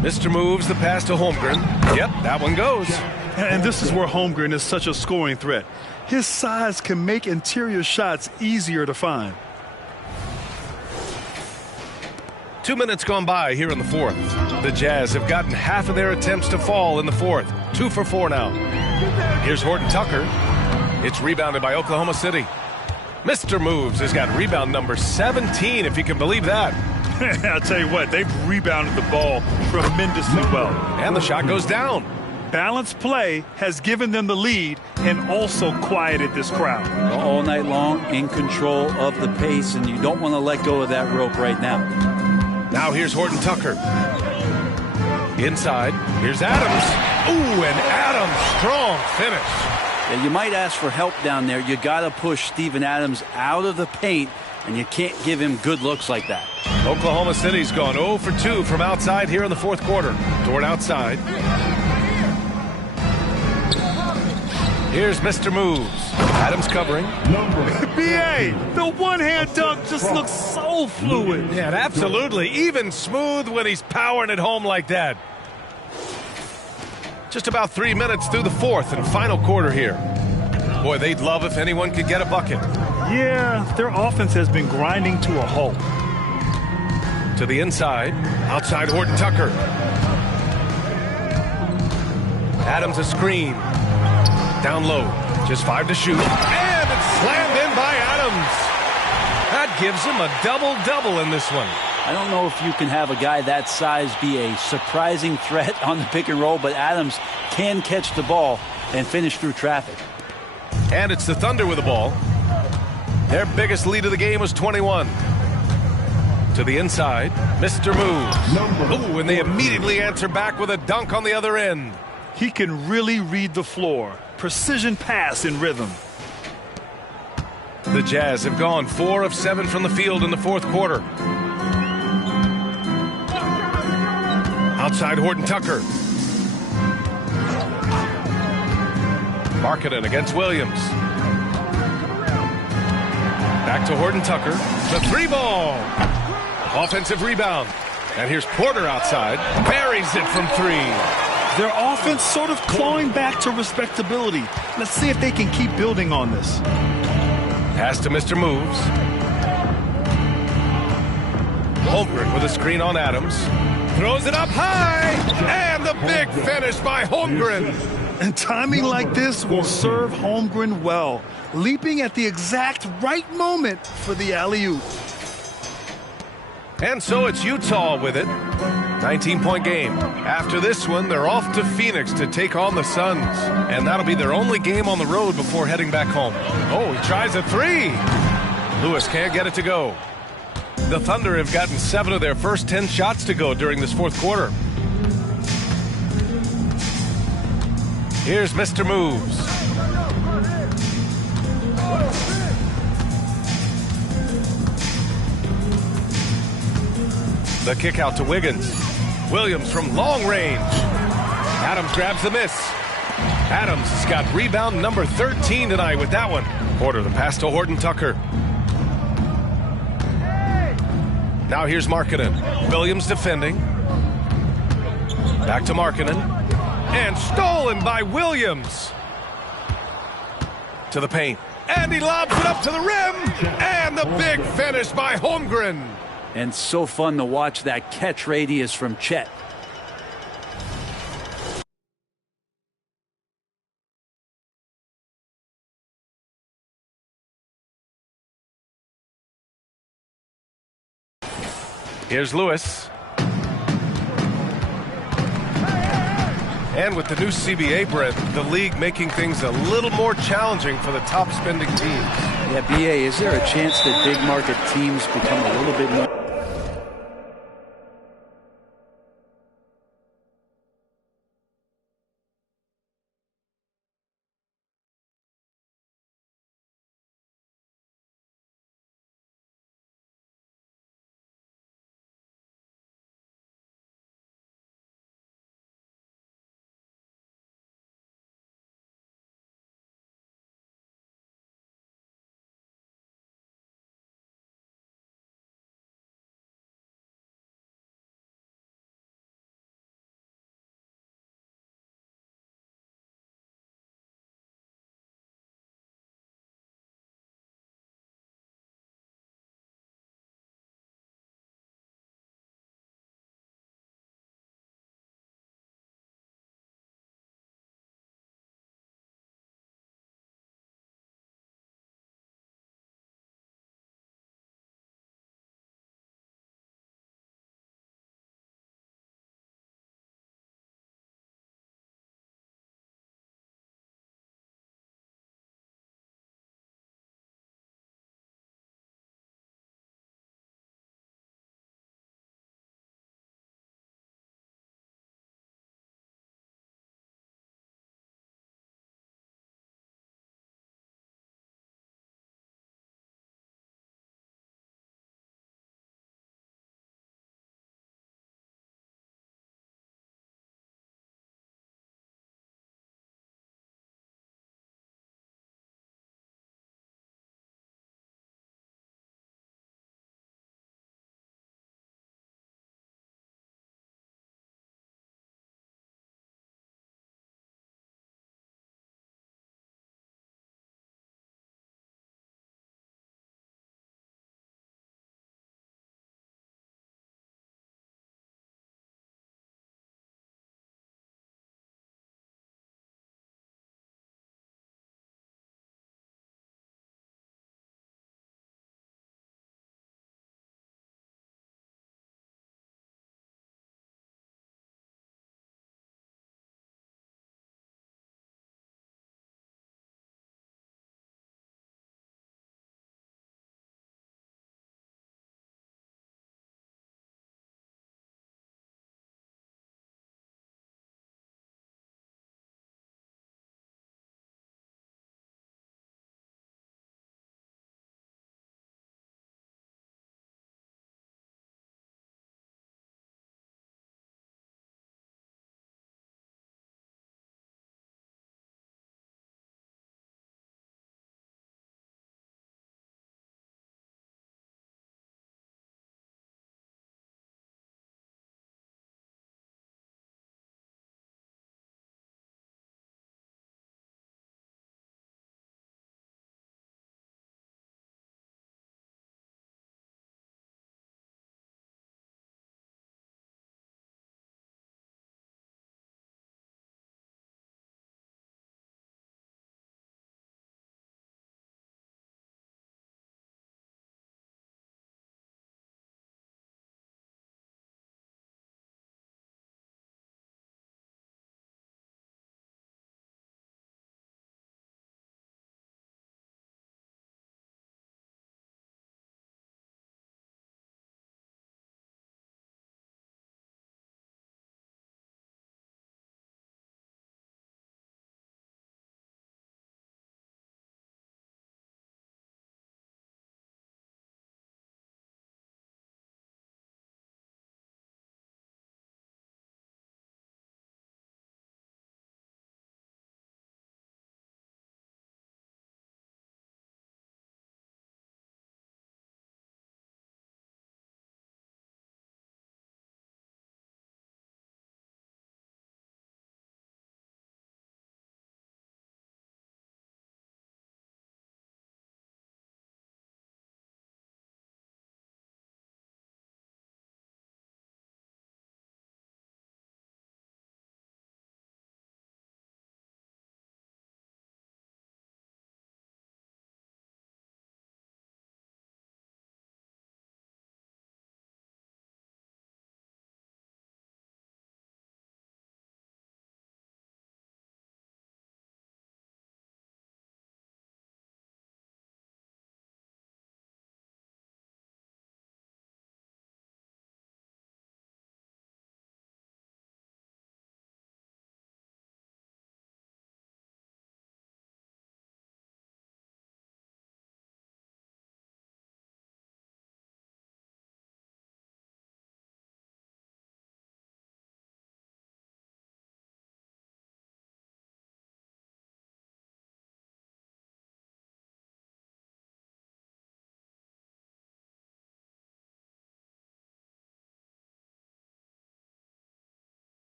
Mr. Moves the pass to Holmgren. Yep, that one goes. And this is where Holmgren is such a scoring threat. His size can make interior shots easier to find. 2 minutes gone by here in the fourth. The Jazz have gotten half of their attempts to fall in the fourth. 2 for 4 now. Here's Horton Tucker. It's rebounded by Oklahoma City. Mr. Moves has got rebound number 17, if you can believe that. I'll tell you what, they've rebounded the ball tremendously well. And the shot goes down. Balanced play has given them the lead and also quieted this crowd. All night long, in control of the pace, and you don't want to let go of that rope right now. Now here's Horton Tucker. Inside, here's Adams. Ooh, and Adams, strong finish. Yeah, you might ask for help down there. You got to push Steven Adams out of the paint, and you can't give him good looks like that. Oklahoma City's gone 0 for 2 from outside here in the fourth quarter. Dort outside. Here's Mr. Moves. Adams covering. B.A., the one-hand dunk just looks so fluid. Yeah, absolutely. Even smooth when he's powering it home like that. Just about 3 minutes through the fourth and final quarter here. Boy, they'd love if anyone could get a bucket. Yeah, their offense has been grinding to a halt. To the inside. Outside Horton Tucker. Adams a screen. Down low. Just 5 to shoot. And it's slammed in by Adams. That gives him a double-double in this one. I don't know if you can have a guy that size be a surprising threat on the pick and roll, but Adams can catch the ball and finish through traffic. And it's the Thunder with the ball. Their biggest lead of the game was 21. To the inside, Mr. Moves. Ooh, and they immediately answer back with a dunk on the other end. He can really read the floor. Precision pass in rhythm. The Jazz have gone 4 of 7 from the field in the fourth quarter. Outside Horton Tucker. Markkanen against Williams. Back to Horton Tucker. The 3-ball. Offensive rebound. And here's Porter outside. Buries it from 3. Their offense sort of clawing back to respectability. Let's see if they can keep building on this. Pass to Mr. Moves. Holmgren with a screen on Adams. Throws it up high. And the big finish by Holmgren. And timing like this will serve Holmgren well. Leaping at the exact right moment for the alley-oop. And so it's Utah with it. 19-point game. After this one, they're off to Phoenix to take on the Suns. And that'll be their only game on the road before heading back home. Oh, he tries a 3. Lewis can't get it to go. The Thunder have gotten 7 of their first 10 shots to go during this fourth quarter. Here's Mr. Moves. The kick out to Wiggins. Williams from long range. Adams grabs the miss. Adams has got rebound number 13 tonight with that one. Porter the pass to Horton Tucker. Now here's Markkanen. Williams defending. Back to Markkanen. And stolen by Williams. To the paint. And he lobs it up to the rim. And the big finish by Holmgren. And so fun to watch that catch radius from Chet. Here's Lewis. And with the new CBA, Brent, the league making things a little more challenging for the top spending teams. Yeah, BA, is there a chance that big market teams become a little bit more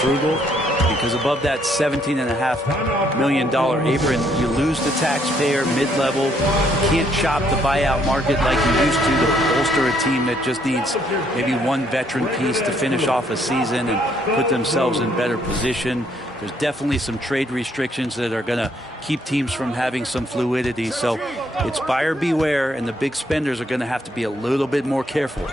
frugal, because above that $17.5 million apron, you lose the taxpayer mid-level. You can't shop the buyout market like you used to bolster a team that just needs maybe one veteran piece to finish off a season and put themselves in better position. There's definitely some trade restrictions that are going to keep teams from having some fluidity. So it's buyer beware, and the big spenders are going to have to be a little bit more careful.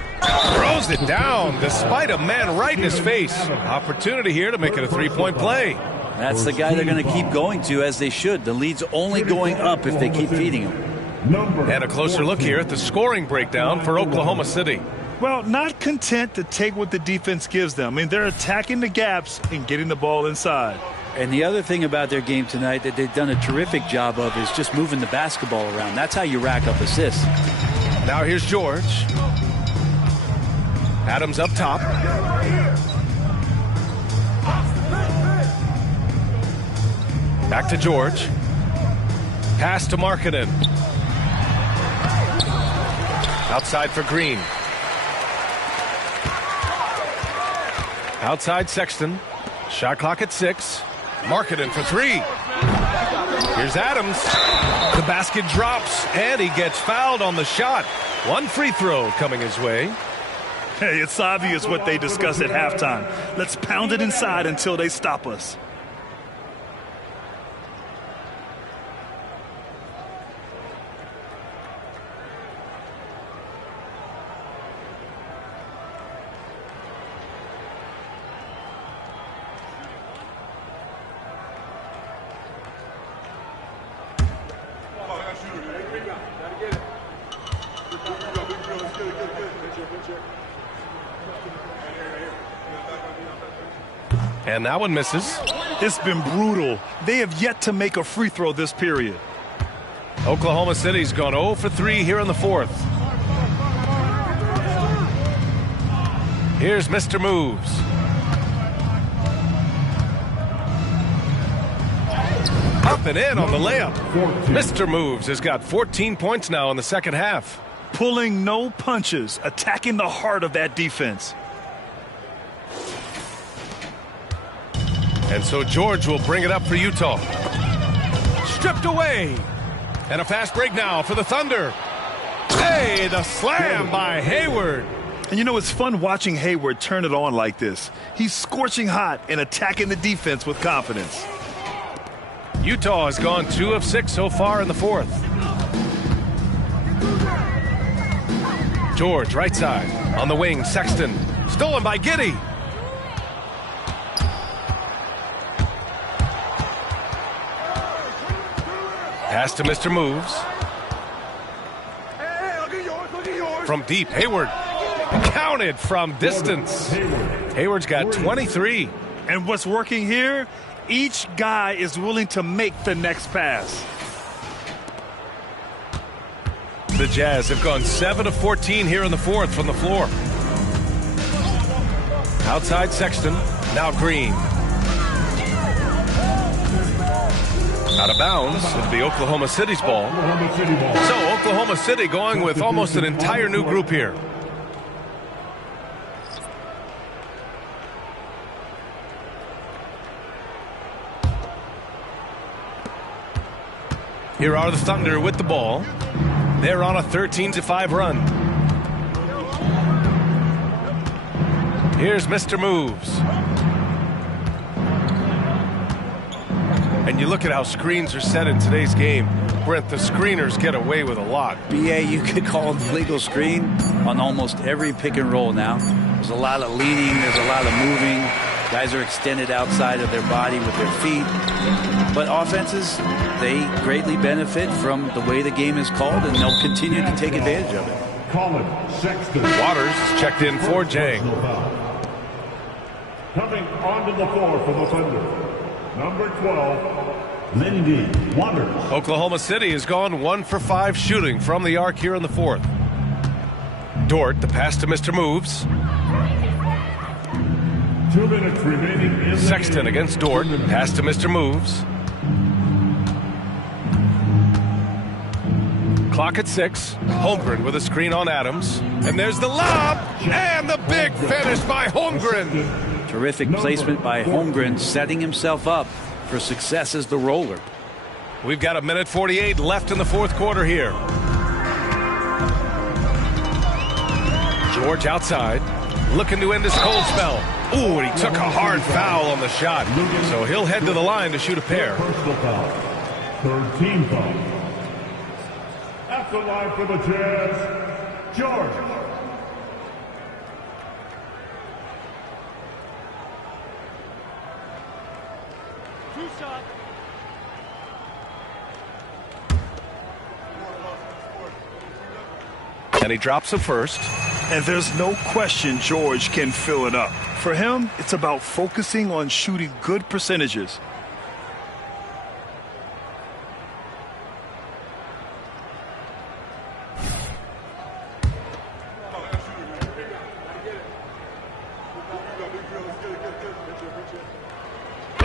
Throws it down despite a man right in his face. Opportunity here to make it a three-point play. That's the guy they're going to keep going to, as they should. The lead's only going up if they keep feeding him. And a closer look here at the scoring breakdown for Oklahoma City. Well, not content to take what the defense gives them. I mean, they're attacking the gaps and getting the ball inside. And the other thing about their game tonight that they've done a terrific job of is just moving the basketball around. That's how you rack up assists. Now here's George. Adams up top. Back to George. Pass to Markkanen. Outside for Green. Outside Sexton. Shot clock at 6. Markkanen for 3. Here's Adams. The basket drops, and he gets fouled on the shot. One free throw coming his way. Hey, it's obvious what they discussed at halftime. Let's pound it inside until they stop us. And that one misses. It's been brutal. They have yet to make a free throw this period. Oklahoma City's gone 0 for 3 here in the fourth. Here's Mr. Moves. Up and in on the layup. Mr. Moves has got 14 points now in the second half. Pulling no punches, attacking the heart of that defense. And so George will bring it up for Utah. Stripped away. And a fast break now for the Thunder. Hey, the slam by Hayward. And you know, it's fun watching Hayward turn it on like this. He's scorching hot and attacking the defense with confidence. Utah has gone 2 of 6 so far in the fourth. George, right side. On the wing, Sexton. Stolen by Giddey. Pass to Mr. Moves. From deep, Hayward. Counted from distance. Hayward's got 23. And what's working here? Each guy is willing to make the next pass. The Jazz have gone 7 of 14 here in the fourth from the floor. Outside Sexton. Now Green. Out of bounds. It'll be Oklahoma City's ball. So Oklahoma City going with almost an entire new group here. Here are the Thunder with the ball. They're on a 13-5 run. Here's Mr. Moves. And you look at how screens are set in today's game. Brent, the screeners get away with a lot. BA, you could call it legal screen on almost every pick and roll now. There's a lot of leaning. There's a lot of moving. Guys are extended outside of their body with their feet. But offenses, they greatly benefit from the way the game is called, and they'll continue to take advantage of it. Waters is checked in for Jang. Coming onto the floor for the Thunder, number 12, Lindy Waters. Oklahoma City has gone 1 for 5 shooting from the arc here in the fourth. Dort, the pass to Mr. Moves. 2 minutes remaining in Sexton against Dort. Pass to Mr. Moves. Clock at 6. Holmgren with a screen on Adams. And there's the lob. And the big finish by Holmgren. Terrific placement by Holmgren, setting himself up for success as the roller. We've got 1:48 left in the fourth quarter here. George outside, looking to end his cold spell. Ooh, and he took a hard foul on the shot. So he'll head to the line to shoot a pair. Third team foul. At the line for the Jazz, George. Two shots. And he drops the first. And there's no question George can fill it up. For him, it's about focusing on shooting good percentages.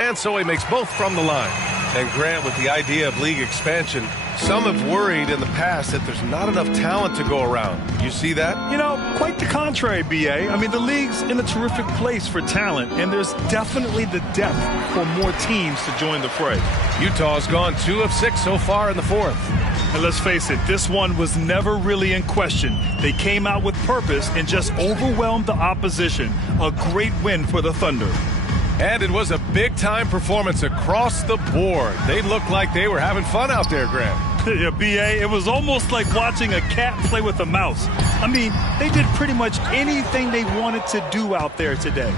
And so he makes both from the line. And Grant, with the idea of league expansion, some have worried in the past that there's not enough talent to go around. You see that? You know, quite the contrary, B.A. I mean, the league's in a terrific place for talent, and there's definitely the depth for more teams to join the fray. Utah's gone 2 of 6 so far in the fourth. And let's face it, this one was never really in question. They came out with purpose and just overwhelmed the opposition. A great win for the Thunder. And it was a big-time performance across the board. They looked like they were having fun out there, Grant. Yeah, B.A., it was almost like watching a cat play with a mouse. I mean, they did pretty much anything they wanted to do out there today.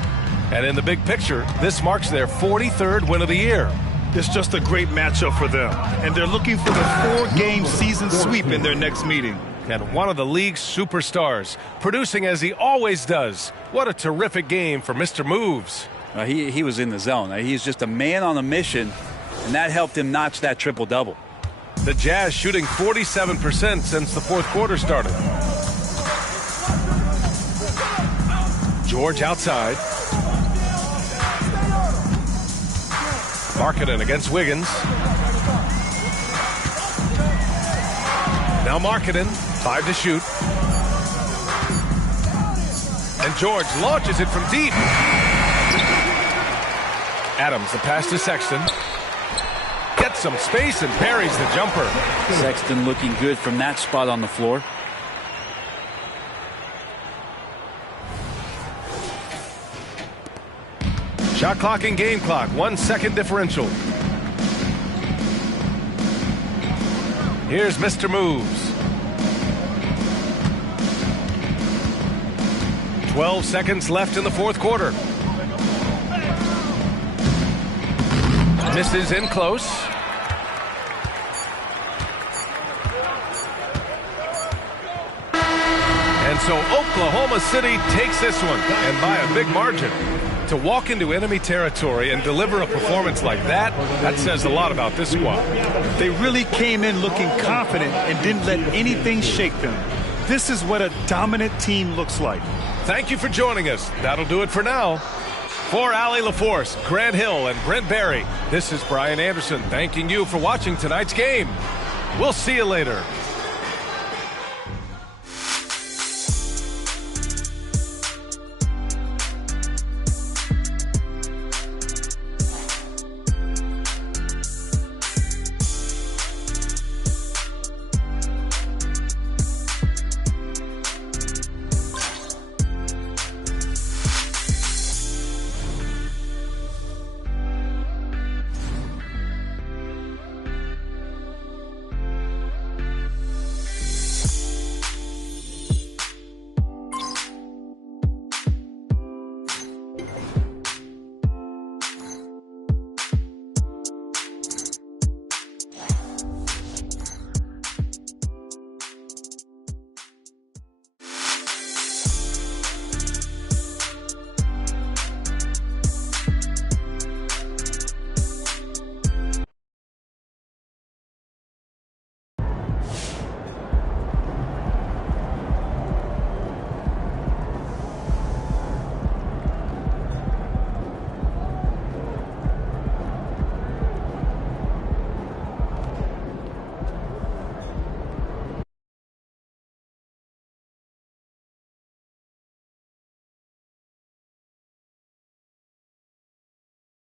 And in the big picture, this marks their 43rd win of the year. It's just a great matchup for them. And they're looking for the 4-game season sweep in their next meeting. And one of the league's superstars, producing as he always does. What a terrific game for Mr. Moves. He was in the zone. He's just a man on a mission, and that helped him notch that triple-double. The Jazz shooting 47% since the fourth quarter started. George outside. Markkanen against Wiggins. Now Markkanen, 5 to shoot. And George launches it from deep. Adams, the pass to Sexton. Gets some space and parries the jumper. Sexton looking good from that spot on the floor. Shot clock and game clock, 1 second differential. Here's Mr. Moves. 12 seconds left in the fourth quarter. Misses in close. And so Oklahoma City takes this one, and by a big margin. To walk into enemy territory and deliver a performance like that, that says a lot about this squad. They really came in looking confident and didn't let anything shake them. This is what a dominant team looks like. Thank you for joining us. That'll do it for now. For Allie LaForce, Grant Hill, and Brent Barry, this is Brian Anderson thanking you for watching tonight's game. We'll see you later.